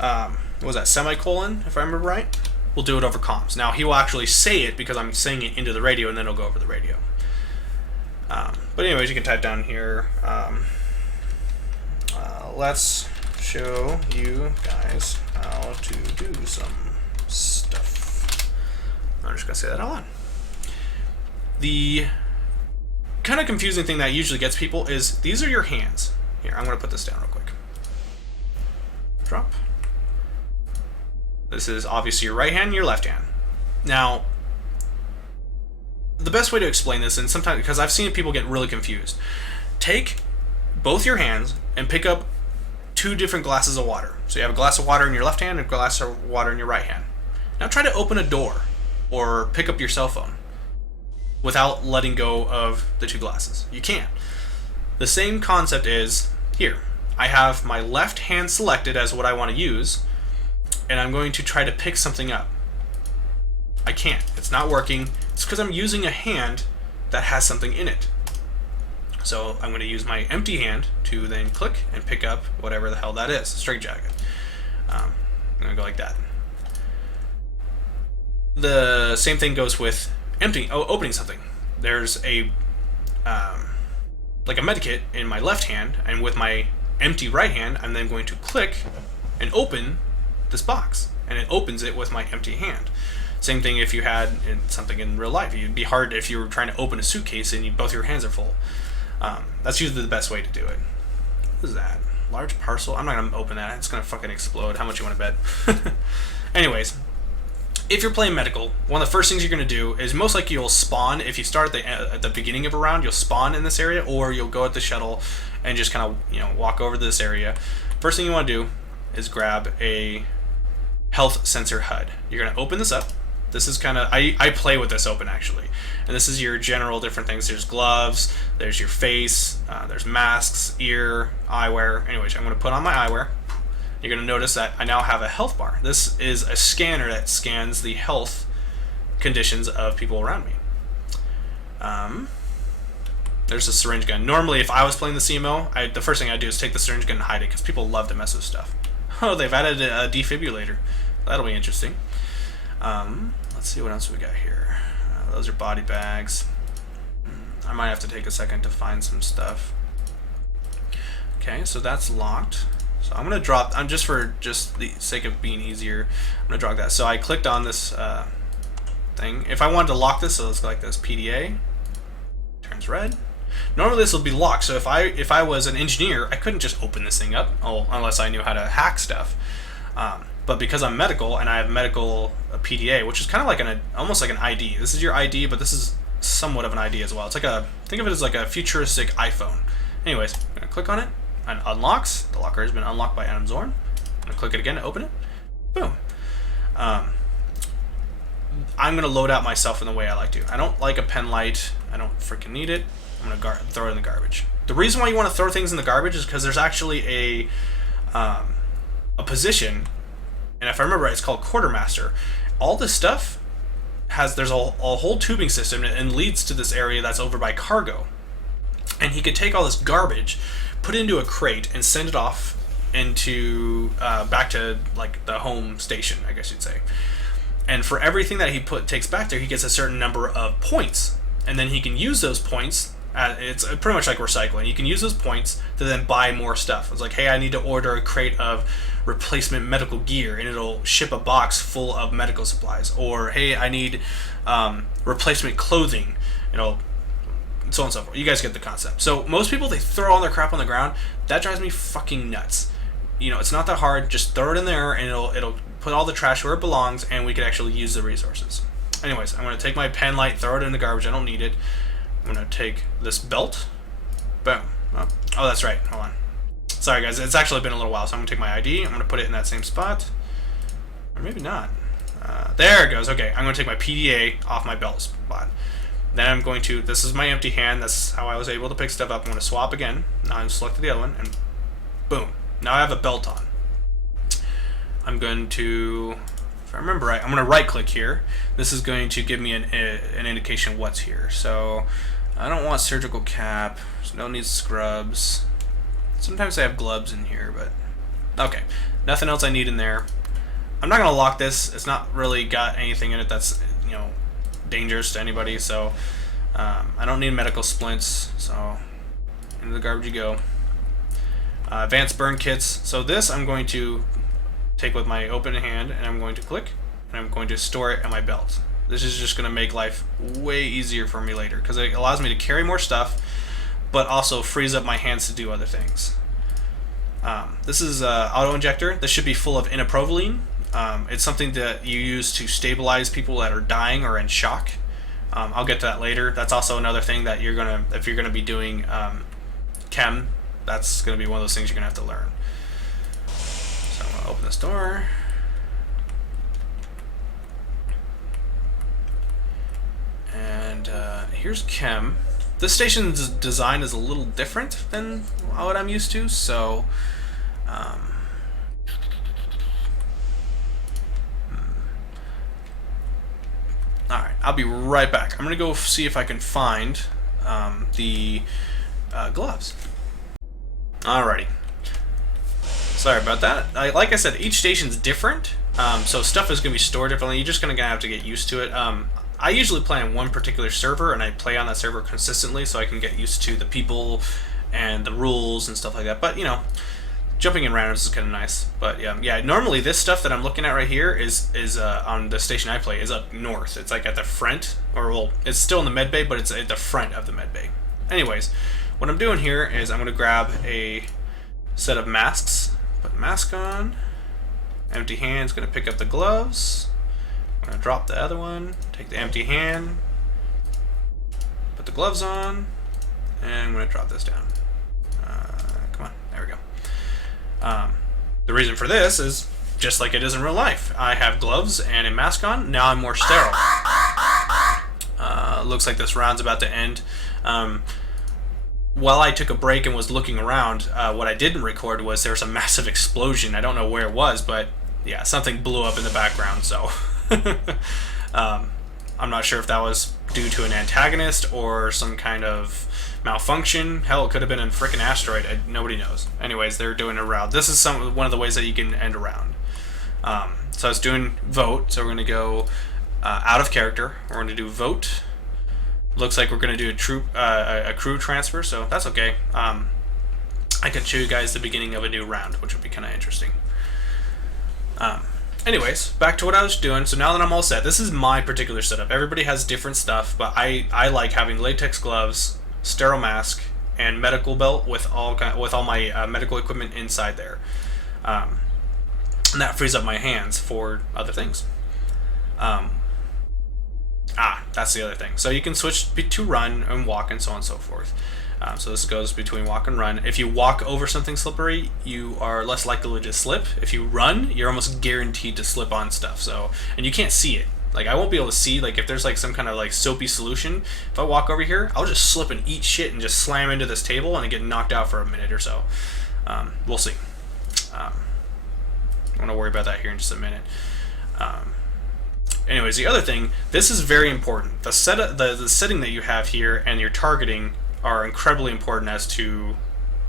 what was that, semicolon, if I remember right? We'll do it over comms. Now, he will actually say it because I'm saying it into the radio, and then it'll go over the radio. But anyways, you can type down here, let's show you guys how to do some stuff. I'm just going to say that out loud. The kind of confusing thing that usually gets people is these are your hands. Here, I'm going to put this down real quick. Drop. This is obviously your right hand and your left hand. Now, the best way to explain this, and sometimes, because I've seen people get really confused, take both your hands and pick up 2 different glasses of water. So you have a glass of water in your left hand and a glass of water in your right hand. Now try to open a door or pick up your cell phone without letting go of the 2 glasses. You can't. The same concept is here. I have my left hand selected as what I want to use, and I'm going to try to pick something up. I can't. It's not working. It's because I'm using a hand that has something in it. So I'm going to use my empty hand to then click and pick up whatever the hell that is. Straitjacket. I'm going to go like that. The same thing goes with opening something. There's a like a medikit in my left hand, and with my empty right hand, I'm then going to click and open this box, and it opens it with my empty hand. Same thing if you had something in real life. It'd be hard if you were trying to open a suitcase and both your hands are full. That's usually the best way to do it. What is that? Large parcel? I'm not going to open that. It's going to fucking explode. How much you want to bet? Anyways, if you're playing medical, one of the first things you're going to do is most likely you'll spawn. If you start at the beginning of a round, you'll spawn in this area, or you'll go at the shuttle and just kind of walk over to this area. First thing you want to do is grab a health sensor HUD. You're going to open this up. This is kind of, I play with this open actually. And this is your general different things. There's gloves, there's your face, there's masks, ear, eyewear. Anyways, I'm going to put on my eyewear. You're going to notice that I now have a health bar. This is a scanner that scans the health conditions of people around me. There's a syringe gun. Normally, if I was playing the CMO, the first thing I'd do is take the syringe gun and hide it, because people love to mess with stuff. Oh, they've added a defibrillator. That'll be interesting. Let's see what else we got here. Those are body bags. I might have to take a second to find some stuff. Okay, so that's locked. So I'm gonna drop. I'm just for the sake of being easier, I'm gonna drop that. So I clicked on this thing. If I wanted to lock this, so let's go like this. PDA turns red. Normally this will be locked. So if I was an engineer, I couldn't just open this thing up, unless I knew how to hack stuff. But because I'm medical and I have medical PDA, which is kind of like almost like an ID. This is your ID, but this is somewhat of an ID as well. It's like think of it as like a futuristic iPhone. Anyways, I'm gonna click on it, and it unlocks. The locker has been unlocked by Adam Zorn. I'm gonna click it again to open it. Boom. I'm going to load out myself in the way I like to. I don't like a pen light. I don't freaking need it. I'm going to throw it in the garbage. The reason why you want to throw things in the garbage is because there's actually a position, and if I remember right, it's called quartermaster. All this stuff there's a whole tubing system and leads to this area that's over by cargo. And he could take all this garbage, put it into a crate, and send it off into back to like the home station, I guess you'd say. And for everything that he takes back there, he gets a certain number of points, and then he can use those points. It's pretty much like recycling. You can use those points to then buy more stuff. It's like, hey, I need to order a crate of replacement medical gear, and it'll ship a box full of medical supplies. Or, hey, I need replacement clothing, so on and so forth. You guys get the concept. So most people, they throw all their crap on the ground. That drives me fucking nuts. It's not that hard. Just throw it in there, and it'll put all the trash where it belongs, and we can actually use the resources. Anyways, I'm going to take my pen light, throw it in the garbage. I don't need it. I'm going to take this belt. Boom. Oh, that's right. Hold on. Sorry, guys. It's actually been a little while, so I'm going to take my ID. I'm going to put it in that same spot. Or maybe not. There it goes. Okay, I'm going to take my PDA off my belt spot. Then I'm going to... This is my empty hand. That's how I was able to pick stuff up. I'm going to swap again. Now I'm selected the other one, and boom. Now I have a belt on. I'm going to... If I remember right, I'm going to right-click here. This is going to give me an indication of what's here. So... I don't want surgical cap. There's no need scrubs. Sometimes I have gloves in here, but... Okay. Nothing else I need in there. I'm not going to lock this. It's not really got anything in it that's, dangerous to anybody, so... I don't need medical splints, so... Into the garbage you go. Advanced burn kits. So this I'm going to take with my open hand, and I'm going to click, and I'm going to store it in my belt. This is just going to make life way easier for me later, because it allows me to carry more stuff, but also frees up my hands to do other things. This is auto injector. This should be full of inoprovaline. It's something that you use to stabilize people that are dying or in shock. I'll get to that later. That's also another thing that if you're gonna be doing chem, that's gonna be one of those things you're gonna have to learn. So I'm gonna open this door. And here's chem. This station's design is a little different than what I'm used to, so alright, I'll be right back. I'm gonna go see if I can find the gloves. Alrighty. Sorry about that. Like I said, each station's different, so stuff is gonna be stored differently. You're just gonna have to get used to it. I usually play on one particular server, and I play on that server consistently, so I can get used to the people and the rules and stuff like that. But jumping in randoms is kind of nice. But yeah. Normally this stuff that I'm looking at right here is on the station I play is up north. It's like at the front, or well, it's still in the med bay, but it's at the front of the med bay. Anyways, what I'm doing here is I'm going to grab a set of masks, put the mask on. Empty hand's going to pick up the gloves. I'm going to drop the other one, take the empty hand, put the gloves on, and I'm going to drop this down. Come on, there we go. The reason for this is just like it is in real life. I have gloves and a mask on. Now I'm more sterile. Looks like this round's about to end. While I took a break and was looking around, what I didn't record was there was a massive explosion. I don't know where it was, but yeah, something blew up in the background, so... I'm not sure if that was due to an antagonist or some kind of malfunction. Hell, it could have been a freaking asteroid. Nobody knows. Anyways, they're doing a round. This is one of the ways that you can end a round. So I was doing vote, so we're going to go out of character. We're going to do vote. Looks like we're going to do a crew transfer, so that's okay. I could show you guys the beginning of a new round, which would be kind of interesting. Anyways, back to what I was doing. So now that I'm all set, this is my particular setup. Everybody has different stuff, but I like having latex gloves, sterile mask, and medical belt with all my medical equipment inside there. And that frees up my hands for other things. That's the other thing. So you can switch to run and walk and so on and so forth. So this goes between walk and run. If you walk over something slippery, you are less likely to slip. If you run, you're almost guaranteed to slip on stuff. So, and you can't see it. Like, I won't be able to see, like, if there's like some kind of like soapy solution. If I walk over here, I'll just slip and eat shit and just slam into this table and get knocked out for a minute or so. We'll see. I'm gonna worry about that here in just a minute. Anyways, the other thing, this is very important. The setting that you have here and your targeting are incredibly important as to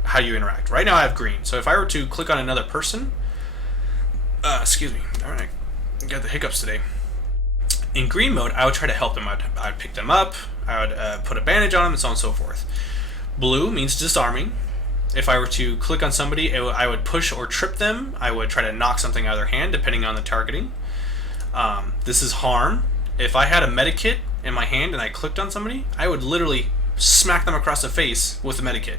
how you interact. Right now I have green, so if I were to click on another person, excuse me, I got the hiccups today. In green mode, I would try to help them. I'd pick them up, I would put a bandage on them, and so on and so forth. Blue means disarming. If I were to click on somebody, I would push or trip them. I would try to knock something out of their hand, depending on the targeting. This is harm. If I had a medikit in my hand and I clicked on somebody, I would literally smack them across the face with the medikit,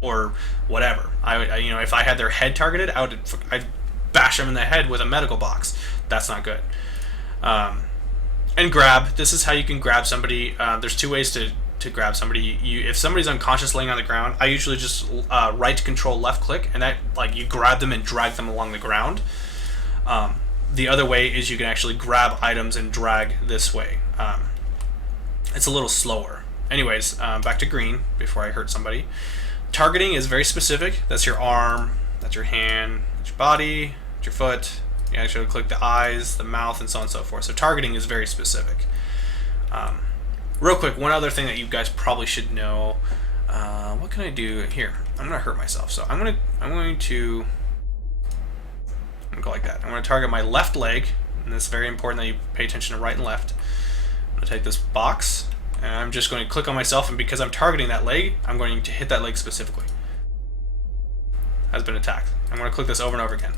or whatever. If I had their head targeted, I'd bash them in the head with a medical box. That's not good. And grab. This is how you can grab somebody. There's two ways to grab somebody. If somebody's unconscious laying on the ground, I usually just right control left click, and that you grab them and drag them along the ground. The other way is you can actually grab items and drag this way. It's a little slower. Anyways, back to green before I hurt somebody. Targeting is very specific. That's your arm, that's your hand, that's your body, that's your foot. You actually click the eyes, the mouth, and so on and so forth. So targeting is very specific. Real quick, one other thing that you guys probably should know. What can I do here? I'm gonna hurt myself, so I'm going to go like that. I'm gonna target my left leg, and it's very important that you pay attention to right and left. I'm gonna take this box, and I'm just going to click on myself, and because I'm targeting that leg, I'm going to hit that leg specifically. Has been attacked. I'm going to click this over and over again.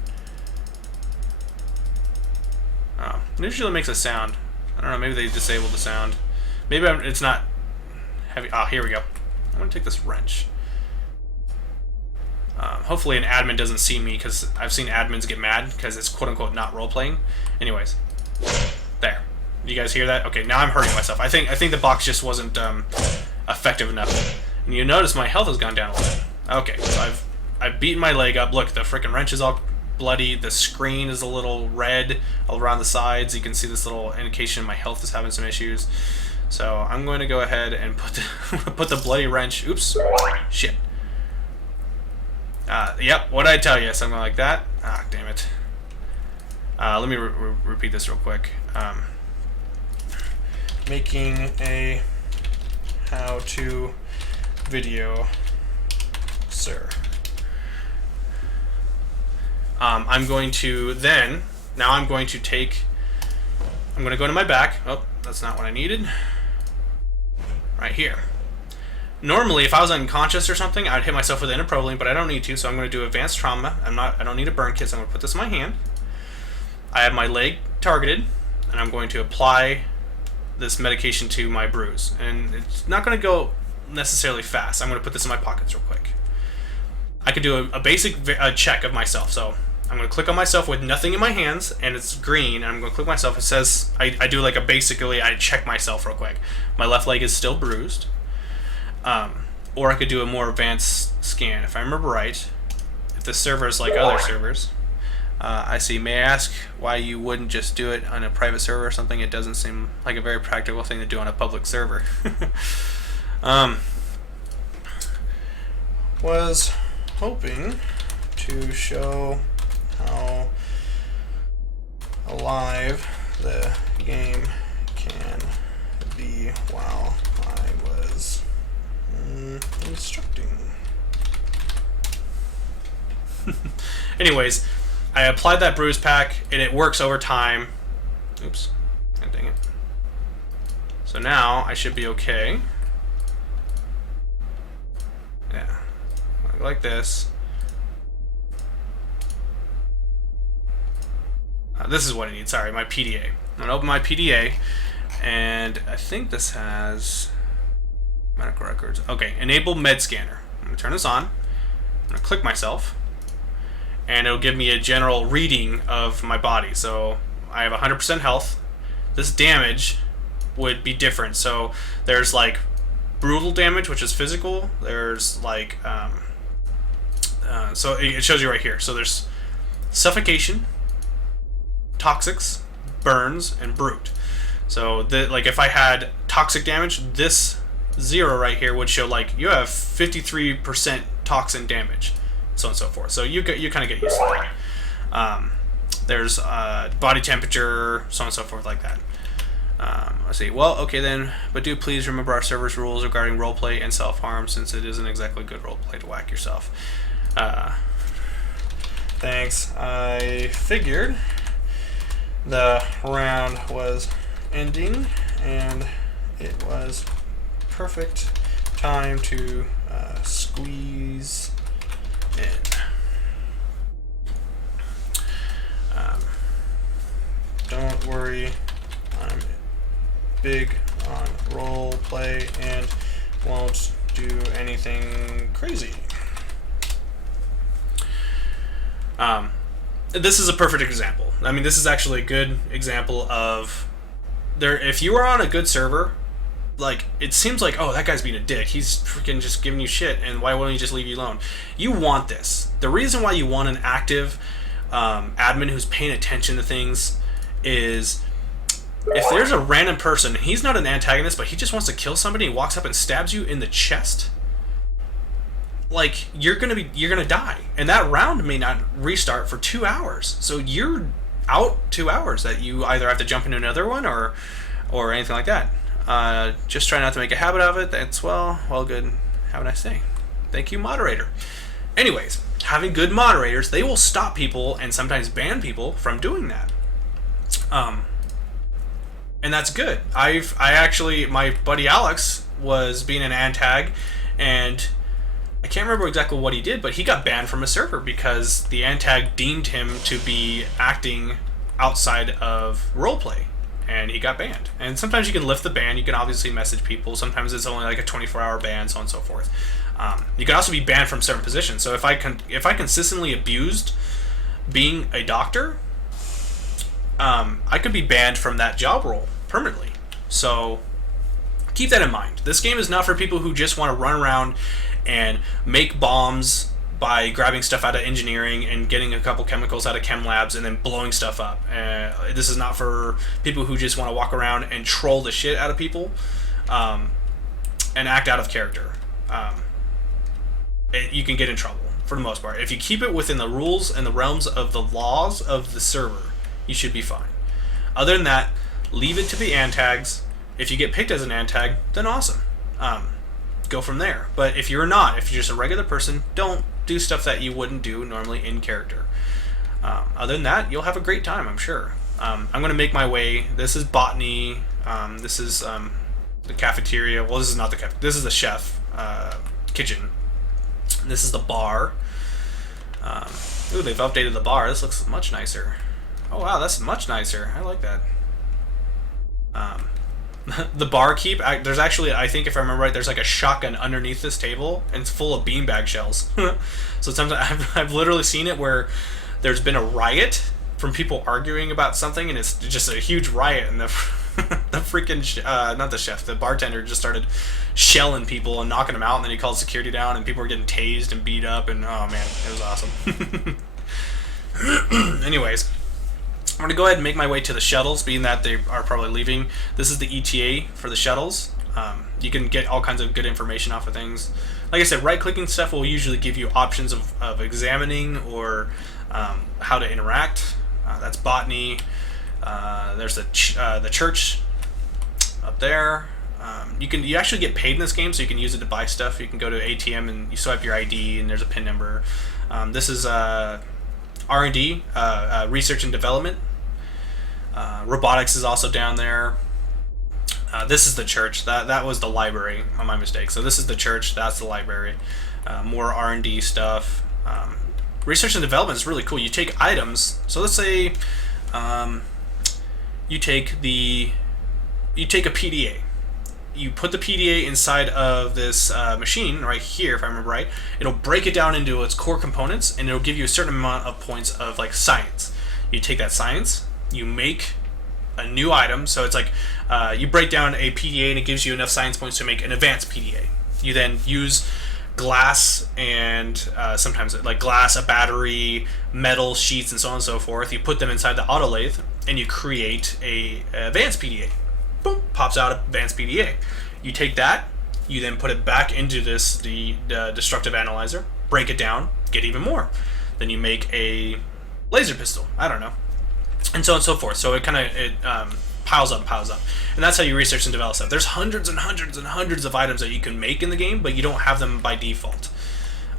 Oh, it usually makes a sound. I don't know, maybe they disabled the sound. Maybe it's not heavy. Ah, here we go. I'm going to take this wrench. Hopefully an admin doesn't see me, because I've seen admins get mad because it's quote-unquote not role-playing. Anyways. There. You guys hear that? Okay, now I'm hurting myself. I think the box just wasn't effective enough. And you notice my health has gone down a little. Okay, so I've beaten my leg up. Look, the freaking wrench is all bloody. The screen is a little red all around the sides. You can see this little indication my health is having some issues. So I'm going to go ahead and put the bloody wrench. Oops. Shit. Yep, what'd I tell you? Something like that. Ah, damn it. Let me repeat this real quick. Making a how-to video, sir. I'm going to go to my back. Oh, that's not what I needed. Right here. Normally, if I was unconscious or something, I'd hit myself with interproline, but I don't need to, so I'm going to do advanced trauma. I don't need a burn kit, so I'm going to put this in my hand. I have my leg targeted, and I'm going to apply this medication to my bruise. And it's not going to go necessarily fast. I'm going to put this in my pockets real quick. I could do a basic check of myself. So I'm going to click on myself with nothing in my hands, and it's green, and I'm going to click myself. It says, I do like I check myself real quick. My left leg is still bruised. Or I could do a more advanced scan. If I remember right, if the server is like other servers, I see. May I ask why you wouldn't just do it on a private server or something? It doesn't seem like a very practical thing to do on a public server. Was hoping to show how alive the game can be while I was instructing. Anyways, I applied that bruise pack, and it works over time. Oops. God dang it. So now I should be okay. Yeah. Like this. This is what I need. Sorry, my PDA. I'm going to open my PDA, and I think this has medical records. Okay, enable med scanner. I'm going to turn this on. I'm going to click myself, and it'll give me a general reading of my body. So I have 100% health. This damage would be different. So there's like brutal damage, which is physical. There's like so it shows you right here. So there's suffocation, toxics, burns, and brute. So like if I had toxic damage, this 0 right here would show like you have 53% toxin damage, so on and so forth. So you kind of get used to that. There's body temperature, so on and so forth like that. Let's see. Well, okay then, but do please remember our server's rules regarding roleplay and self-harm, since it isn't exactly good roleplay to whack yourself. Thanks. I figured the round was ending, and it was perfect time to squeeze in. Don't worry, I'm big on role play and won't do anything crazy. This is a perfect example. I mean, this is actually a good example of if you are on a good server, like, it seems like, oh, that guy's being a dick. He's freaking just giving you shit, and why wouldn't he just leave you alone? You want this. The reason why you want an active admin who's paying attention to things is if there's a random person, he's not an antagonist, but he just wants to kill somebody, he walks up and stabs you in the chest, like, you're gonna die, and that round may not restart for 2 hours. So you're out 2 hours that you either have to jump into another one or anything like that. Just try not to make a habit of it. That's well good. Have a nice day. Thank you, moderator. Anyways, having good moderators, they will stop people and sometimes ban people from doing that. And that's good. I actually, my buddy Alex was being an antag, and I can't remember exactly what he did, but he got banned from a server because the antag deemed him to be acting outside of roleplay, and he got banned. And sometimes you can lift the ban. You can obviously message people. Sometimes it's only like a 24-hour ban, so on and so forth. You can also be banned from certain positions. So if I consistently abused being a doctor, I could be banned from that job role permanently. So keep that in mind. This game is not for people who just want to run around and make bombs by grabbing stuff out of engineering and getting a couple chemicals out of chem labs and then blowing stuff up. This is not for people who just want to walk around and troll the shit out of people and act out of character. You can get in trouble for the most part. If you keep it within the rules and the realms of the laws of the server, you should be fine. Other than that, leave it to the antags. If you get picked as an antag, then awesome. Go from there. But if you're not, if you're just a regular person, don't do stuff that you wouldn't do normally in character. Other than that, you'll have a great time, I'm sure. I'm going to make my way. This is botany. This is the cafeteria. Well, this is not the cafeteria. This is the chef kitchen. This is the bar. Ooh, they've updated the bar. This looks much nicer. Oh, wow, that's much nicer. I like that. The barkeep, there's actually, I think if I remember right, there's like a shotgun underneath this table, and it's full of beanbag shells. So sometimes I've literally seen it where there's been a riot from people arguing about something, and it's just a huge riot, and the freaking, not the chef, the bartender just started shelling people and knocking them out, and then he called security down, and people were getting tased and beat up, and oh man, it was awesome. Anyways, I'm going to go ahead and make my way to the shuttles, being that they are probably leaving. This is the ETA for the shuttles. You can get all kinds of good information off of things. Like I said, right-clicking stuff will usually give you options of examining or how to interact. That's botany. There's the church up there. You actually get paid in this game, so you can use it to buy stuff. You can go to ATM and you swipe your ID, and there's a PIN number. This is R&D, research and development. Robotics is also down there. This is the church. That was the library, my mistake. So this is the church. That's the library. More R&D stuff. Research and development is really cool. You take items. So let's say you take a PDA. You put the PDA inside of this machine right here, if I remember right. It'll break it down into its core components, and it'll give you a certain amount of points of like science. You take that science, you make a new item. So it's like you break down a PDA and it gives you enough science points to make an advanced PDA. You then use glass and sometimes like glass, a battery, metal sheets, and so on and so forth. You put them inside the auto lathe and you create a advanced PDA. Boom, pops out advanced PDA. You take that, you then put it back into the destructive analyzer, break it down, get even more. Then you make a laser pistol. I don't know, and so on and so forth. So it kind of piles up, and that's how you research and develop stuff. There's hundreds and hundreds and hundreds of items that you can make in the game, but you don't have them by default.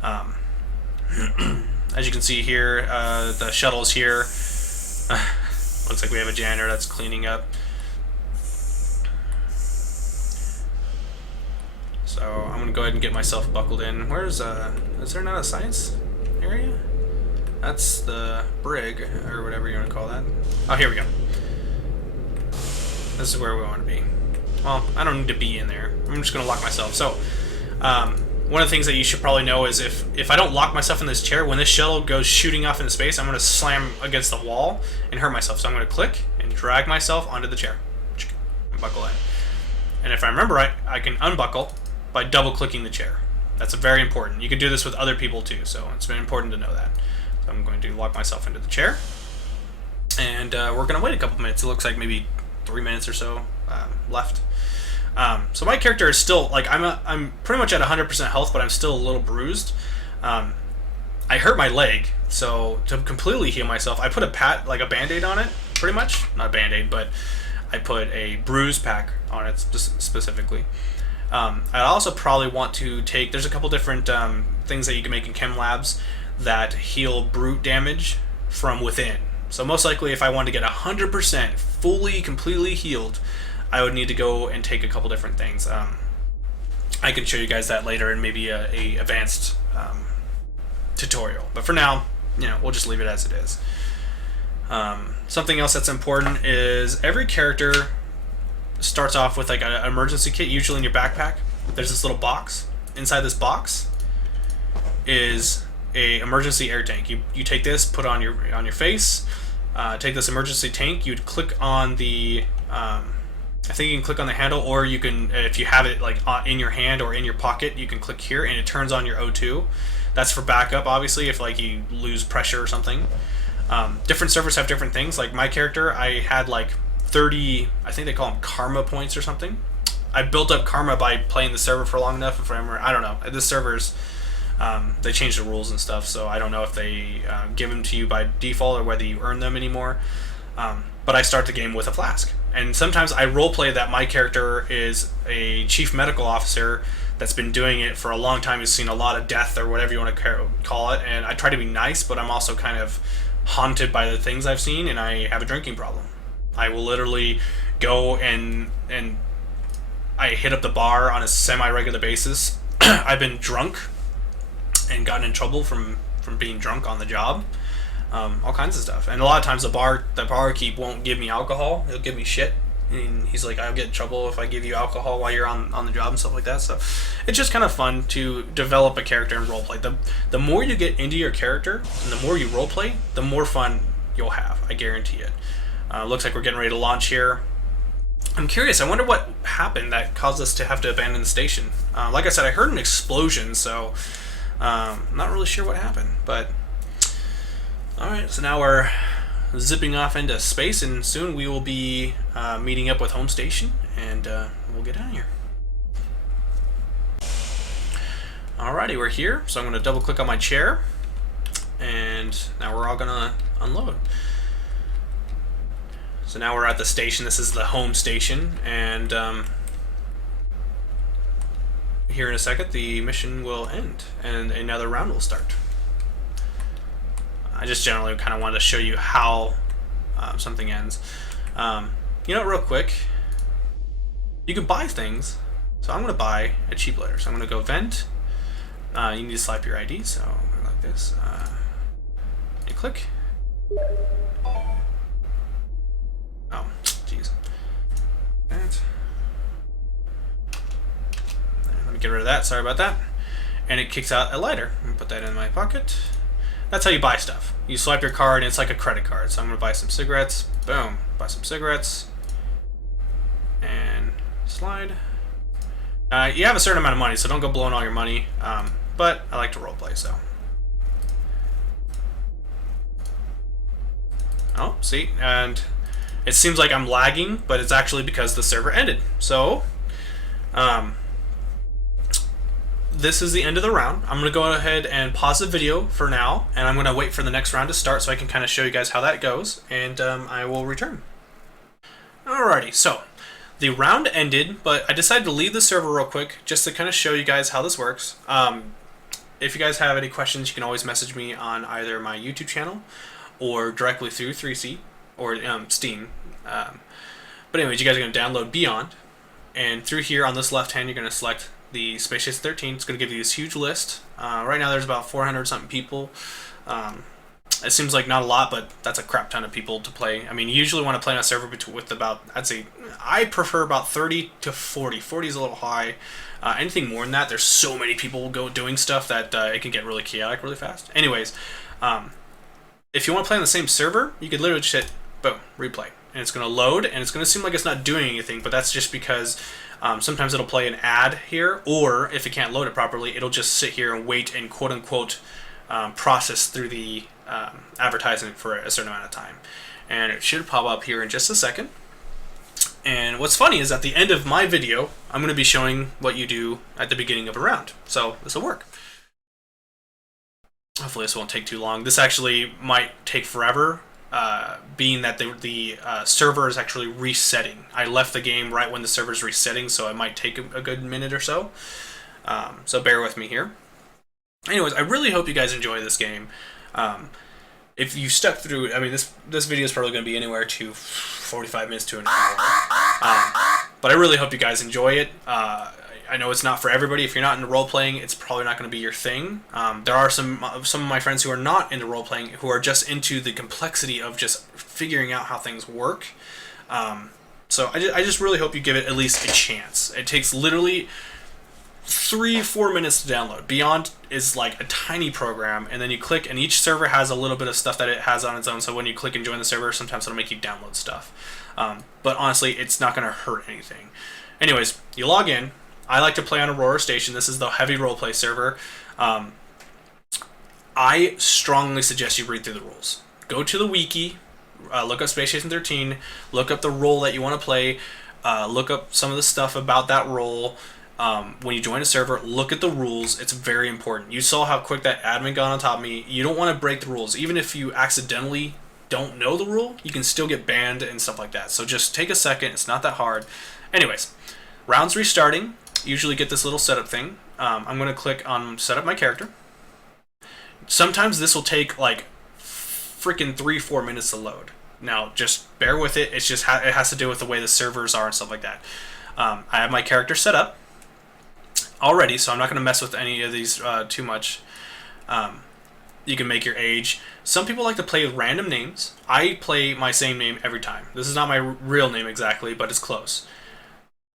As you can see here, the shuttle's here. Looks like we have a janitor that's cleaning up. So I'm gonna go ahead and get myself buckled in. Where's is there not a science area? That's the brig, or whatever you want to call that. Oh, here we go. This is where we want to be. Well, I don't need to be in there. I'm just gonna lock myself. So, one of the things that you should probably know is if I don't lock myself in this chair, when this shuttle goes shooting off into space, I'm gonna slam against the wall and hurt myself. So I'm gonna click and drag myself onto the chair. And buckle in. And if I remember right, I can unbuckle by double-clicking the chair. That's very important. You can do this with other people too, so it's very important to know that. So I'm going to lock myself into the chair, and we're going to wait a couple minutes. It looks like maybe 3 minutes or so left. So my character is still, like, I'm pretty much at 100% health, but I'm still a little bruised. I hurt my leg, so to completely heal myself, I put a Band-Aid on it, pretty much. Not a Band-Aid, but I put a bruise pack on it specifically. I'd also probably want to take, there's a couple different things that you can make in chem labs that heal brute damage from within. So most likely if I wanted to get 100% fully, completely healed, I would need to go and take a couple different things. I can show you guys that later in maybe a advanced tutorial. But for now, we'll just leave it as it is. Something else that's important is every character starts off with like an emergency kit, usually in your backpack. There's this little box. Inside this box is a emergency air tank. You take this, put it on your face. Take this emergency tank. You'd click on the I think you can click on the handle, or you can, if you have it like in your hand or in your pocket, you can click here and it turns on your O2. That's for backup, obviously, if like you lose pressure or something. Different servers have different things. Like my character, I had like 30, I think they call them karma points or something. I built up karma by playing the server for long enough. If I remember, I don't know. This server's they changed the rules and stuff, so I don't know if they give them to you by default or whether you earn them anymore. But I start the game with a flask, and sometimes I roleplay that my character is a chief medical officer that's been doing it for a long time. He's seen a lot of death or whatever you want to call it, and I try to be nice, but I'm also kind of haunted by the things I've seen, and I have a drinking problem. I will literally go and I hit up the bar on a semi-regular basis. I've been drunk and gotten in trouble from being drunk on the job. All kinds of stuff. And a lot of times the barkeep won't give me alcohol. He'll give me shit. And he's like, I'll get in trouble if I give you alcohol while you're on the job and stuff like that. So it's just kind of fun to develop a character and roleplay. The more you get into your character and the more you roleplay, the more fun you'll have. I guarantee it. Looks like we're getting ready to launch here. I'm curious. I wonder what happened that caused us to have to abandon the station. Like I said, I heard an explosion, so I'm not really sure what happened. But alright, so now we're zipping off into space, and soon we will be meeting up with home station, and we'll get out of here. Alrighty, we're here, so I'm going to double click on my chair, and now we're all going to unload. So now we're at the station. This is the home station, and here in a second the mission will end and another round will start. I just generally kind of wanted to show you how something ends. Real quick, you can buy things. So I'm going to buy a cheap letter. So I'm going to go vent. You need to slap your ID, so like this. You click. Oh, jeez. That. Let me get rid of that. Sorry about that. And it kicks out a lighter. I'm going to put that in my pocket. That's how you buy stuff. You swipe your card and it's like a credit card. So I'm gonna buy some cigarettes. Boom, buy some cigarettes. And slide. You have a certain amount of money, so don't go blowing all your money. But I like to roleplay, so. Oh, see, and it seems like I'm lagging, but it's actually because the server ended. So, this is the end of the round. I'm going to go ahead and pause the video for now, and I'm going to wait for the next round to start so I can kind of show you guys how that goes, and I will return. Alrighty, so the round ended, but I decided to leave the server real quick just to kind of show you guys how this works. If you guys have any questions, you can always message me on either my YouTube channel or directly through 3C or Steam. But anyways, you guys are going to download Beyond, and through here on this left hand, you're going to select the Space Station 13. It's going to give you this huge list. Right now, there's about 400 something people. It seems like not a lot, but that's a crap ton of people to play. I mean, you usually want to play on a server with about, I'd say, I prefer about 30 to 40. 40 is a little high. Anything more than that, there's so many people doing stuff that it can get really chaotic really fast. Anyways, if you want to play on the same server, you could literally just hit, boom, replay. And it's going to load, and it's going to seem like it's not doing anything, but that's just because sometimes it'll play an ad here, or if it can't load it properly, it'll just sit here and wait and quote-unquote process through the advertisement for a certain amount of time. And it should pop up here in just a second. And what's funny is at the end of my video, I'm going to be showing what you do at the beginning of a round. So this will work. Hopefully this won't take too long. This actually might take forever, being that the server is actually resetting. I left the game right when the server is resetting, so it might take a good minute or so. So bear with me here. Anyways, I really hope you guys enjoy this game. If you stuck through, I mean, this video is probably going to be anywhere to 45 minutes to an hour. But I really hope you guys enjoy it. I know it's not for everybody. If you're not into role-playing, it's probably not going to be your thing. There are some of my friends who are not into role-playing, who are just into the complexity of just figuring out how things work. So I just really hope you give it at least a chance. It takes literally 3-4 minutes to download. Beyond is like a tiny program, and then you click, and each server has a little bit of stuff that it has on its own, so when you click and join the server, sometimes it'll make you download stuff. But honestly, it's not going to hurt anything. Anyways, you log in. I like to play on Aurora Station. This is the heavy roleplay server. I strongly suggest you read through the rules. Go to the wiki, look up Space Station 13, look up the role that you want to play, look up some of the stuff about that role. When you join a server, look at the rules. It's very important. You saw how quick that admin got on top of me. You don't want to break the rules. Even if you accidentally don't know the rule, you can still get banned and stuff like that. So just take a second. It's not that hard. Anyways, rounds restarting. Usually get this little setup thing. I'm going to click on set up my character. Sometimes this will take like freaking 3-4 minutes to load. Now, just bear with it. It's just it has to do with the way the servers are and stuff like that. I have my character set up already, so I'm not going to mess with any of these too much. You can make your age. Some people like to play with random names. I play my same name every time. This is not my real name exactly, but it's close.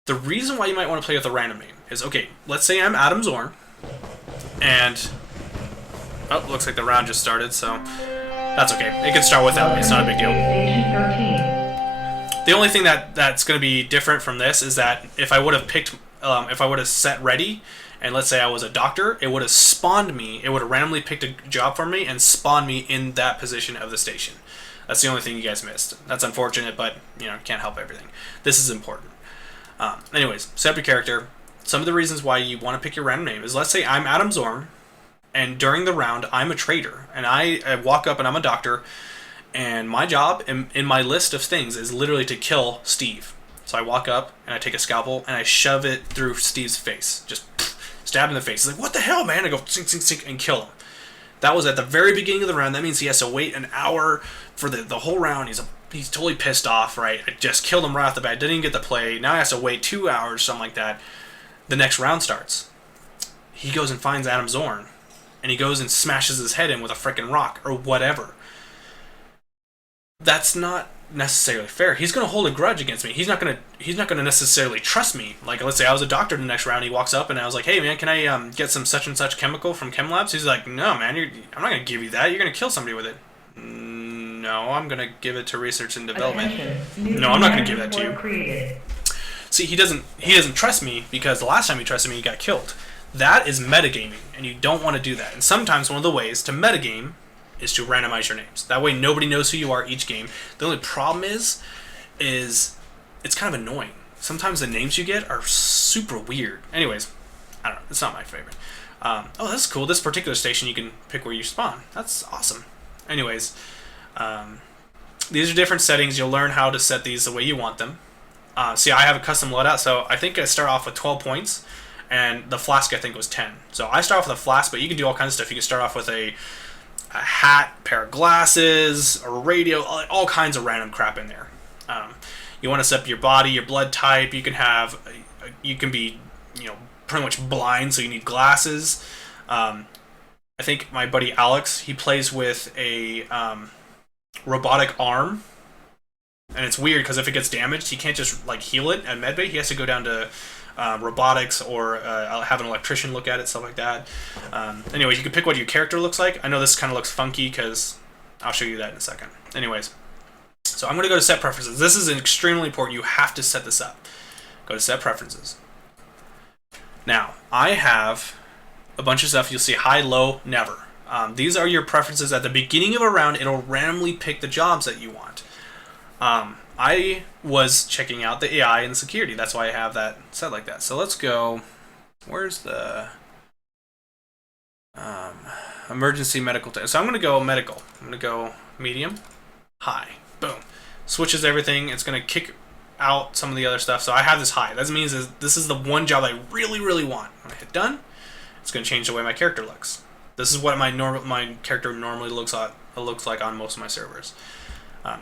The reason why you might want to play with a random name is, okay, let's say I'm Adam Zorn, and oh, looks like the round just started, so that's okay. It can start without me. It's not a big deal. The only thing that's going to be different from this is that if I would have picked, if I would have set ready, and let's say I was a doctor, it would have spawned me. It would have randomly picked a job for me and spawned me in that position of the station. That's the only thing you guys missed. That's unfortunate, but you know, can't help everything. This is important. Anyways, set up your character. Some of the reasons why you want to pick your random name is, let's say I'm Adam Zorn, and during the round I'm a trader, and I walk up and I'm a doctor, and my job in my list of things is literally to kill Steve. So I walk up and I take a scalpel and I shove it through Steve's face, just stab him in the face. He's like, "What the hell, man?" I go sink, sink, sink, and kill him. That was at the very beginning of the round. That means he has to wait an hour for the whole round. He's totally pissed off, right? I just killed him right off the bat. Didn't even get to play. Now he has to wait 2 hours, something like that. The next round starts. He goes and finds Adam Zorn, and he goes and smashes his head in with a freaking rock or whatever. That's not necessarily fair. He's going to hold a grudge against me. He's not going to necessarily trust me. Like, let's say I was a doctor the next round. He walks up and I was like, "Hey man, can I get some such and such chemical from Chem Labs?" He's like, "No man, I'm not going to give you that. You're going to kill somebody with it." No, I'm going to give it to research and development. No, I'm not going to give that to you. See, he doesn't trust me because the last time he trusted me, he got killed. That is metagaming, and you don't want to do that. And sometimes one of the ways to metagame is to randomize your names. That way nobody knows who you are each game. The only problem is it's kind of annoying. Sometimes the names you get are super weird. Anyways, I don't know. It's not my favorite. Oh, that's cool. This particular station, you can pick where you spawn. That's awesome. Anyways, these are different settings. You'll learn how to set these the way you want them. See, I have a custom loadout, so I think I start off with 12 points, and the flask, I think, was 10. So I start off with a flask, but you can do all kinds of stuff. You can start off with a hat, pair of glasses, a radio, all kinds of random crap in there. You want to set up your body, your blood type. You can have, you can be, pretty much blind, so you need glasses. I think my buddy Alex, he plays with a robotic arm, and it's weird because if it gets damaged, he can't just heal it at medbay. He has to go down to robotics or have an electrician look at it, stuff like that. Anyways, you can pick what your character looks like. I know this kind of looks funky because I'll show you that in a second. Anyways, so I'm going to go to set preferences. This is extremely important. You have to set this up. Go to set preferences. Now, I have a bunch of stuff. You'll see high, low, never. These are your preferences. At the beginning of a round, it'll randomly pick the jobs that you want. I was checking out the AI and security. That's why I have that set like that. So let's go. Where's the emergency medical? So I'm going to go medical. I'm going to go medium, high. Boom. Switches everything. It's going to kick out some of the other stuff. So I have this high. That means this is the one job I really, really want. When I hit done, it's going to change the way my character looks. This is what my character normally looks like on most of my servers.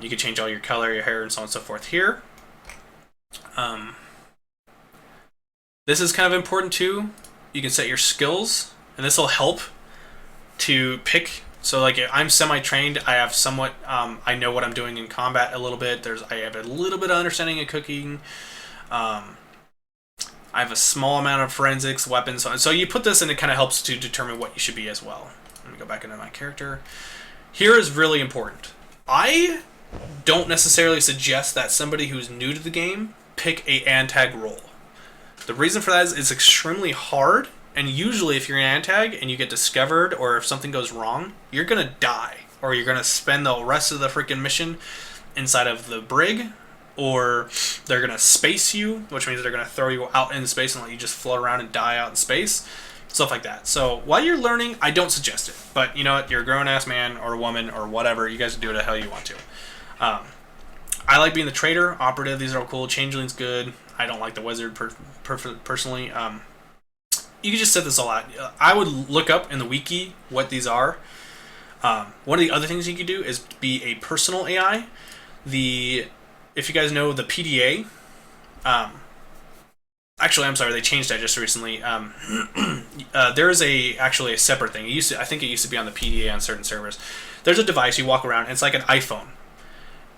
You can change all your color, your hair, and so on and so forth here. This is kind of important too. You can set your skills, and this will help to pick. So like if I'm semi-trained, I have somewhat, I know what I'm doing in combat a little bit. I have a little bit of understanding of cooking. I have a small amount of forensics, weapons. So you put this, and it kind of helps to determine what you should be as well. Let me go back into my character. Here is really important. I don't necessarily suggest that somebody who's new to the game pick a antag role. The reason for that is it's extremely hard, and usually if you're an antag and you get discovered or if something goes wrong, you're going to die, or you're going to spend the rest of the freaking mission inside of the brig, or they're going to space you, which means they're going to throw you out in space and let you just float around and die out in space. Stuff like that. So while you're learning, I don't suggest it. But you know what? You're a grown-ass man or a woman or whatever. You guys do what the hell you want to. I like being the trader, operative. These are all cool. Changeling's good. I don't like the wizard personally. You can just set this all out. I would look up in the wiki what these are. One of the other things you could do is be a personal AI. If you guys know the PDA, actually, I'm sorry, they changed that just recently. There is actually a separate thing. I think it used to be on the PDA on certain servers. There's a device you walk around, and it's like an iPhone.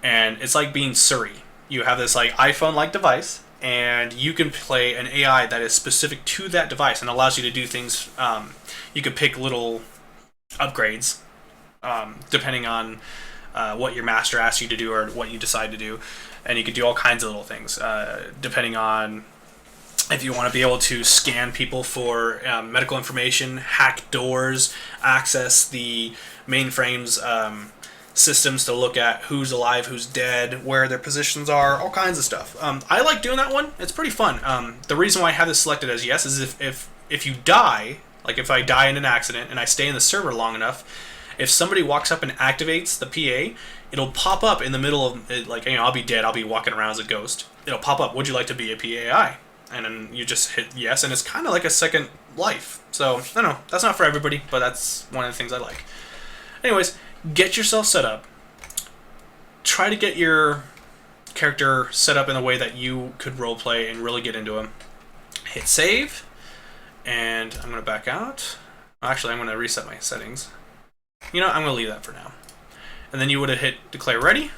And it's like being Siri. You have this iPhone-like device, and you can play an AI that is specific to that device and allows you to do things. You could pick little upgrades depending on what your master asks you to do or what you decide to do. And you could do all kinds of little things depending on if you want to be able to scan people for medical information, hack doors, access the mainframe's systems to look at who's alive, who's dead, where their positions are, all kinds of stuff. I like doing that one. It's pretty fun. The reason why I have this selected as yes is if you die, like if I die in an accident and I stay in the server long enough, if somebody walks up and activates the PA, it'll pop up in the middle of it, I'll be dead, I'll be walking around as a ghost. It'll pop up, would you like to be a PAI? And then you just hit yes, and it's kind of like a second life. So, I don't know, that's not for everybody, but that's one of the things I like. Anyways, get yourself set up. Try to get your character set up in a way that you could roleplay and really get into him. Hit save, and I'm going to back out. Actually, I'm going to reset my settings. I'm going to leave that for now. And then you would have hit declare ready,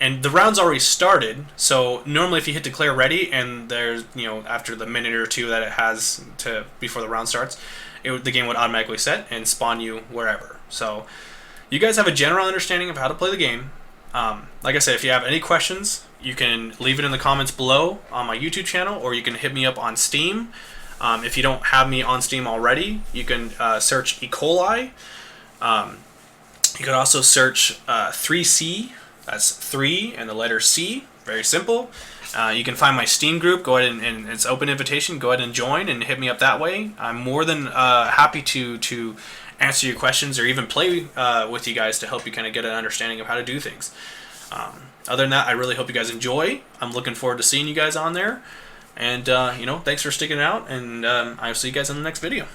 And the round's already started, so normally if you hit declare ready and there's, after the minute or two that it has to before the round starts, the game would automatically set and spawn you wherever. So you guys have a general understanding of how to play the game. Like I said, if you have any questions, you can leave it in the comments below on my YouTube channel, or you can hit me up on Steam. If you don't have me on Steam already, you can search E. coli. You can also search 3C. That's 3 and the letter C. Very simple. You can find my Steam group. Go ahead and it's open invitation. Go ahead and join and hit me up that way. I'm more than happy to answer your questions or even play with you guys to help you kind of get an understanding of how to do things. Other than that, I really hope you guys enjoy. I'm looking forward to seeing you guys on there. And, thanks for sticking it out. And I'll see you guys in the next video.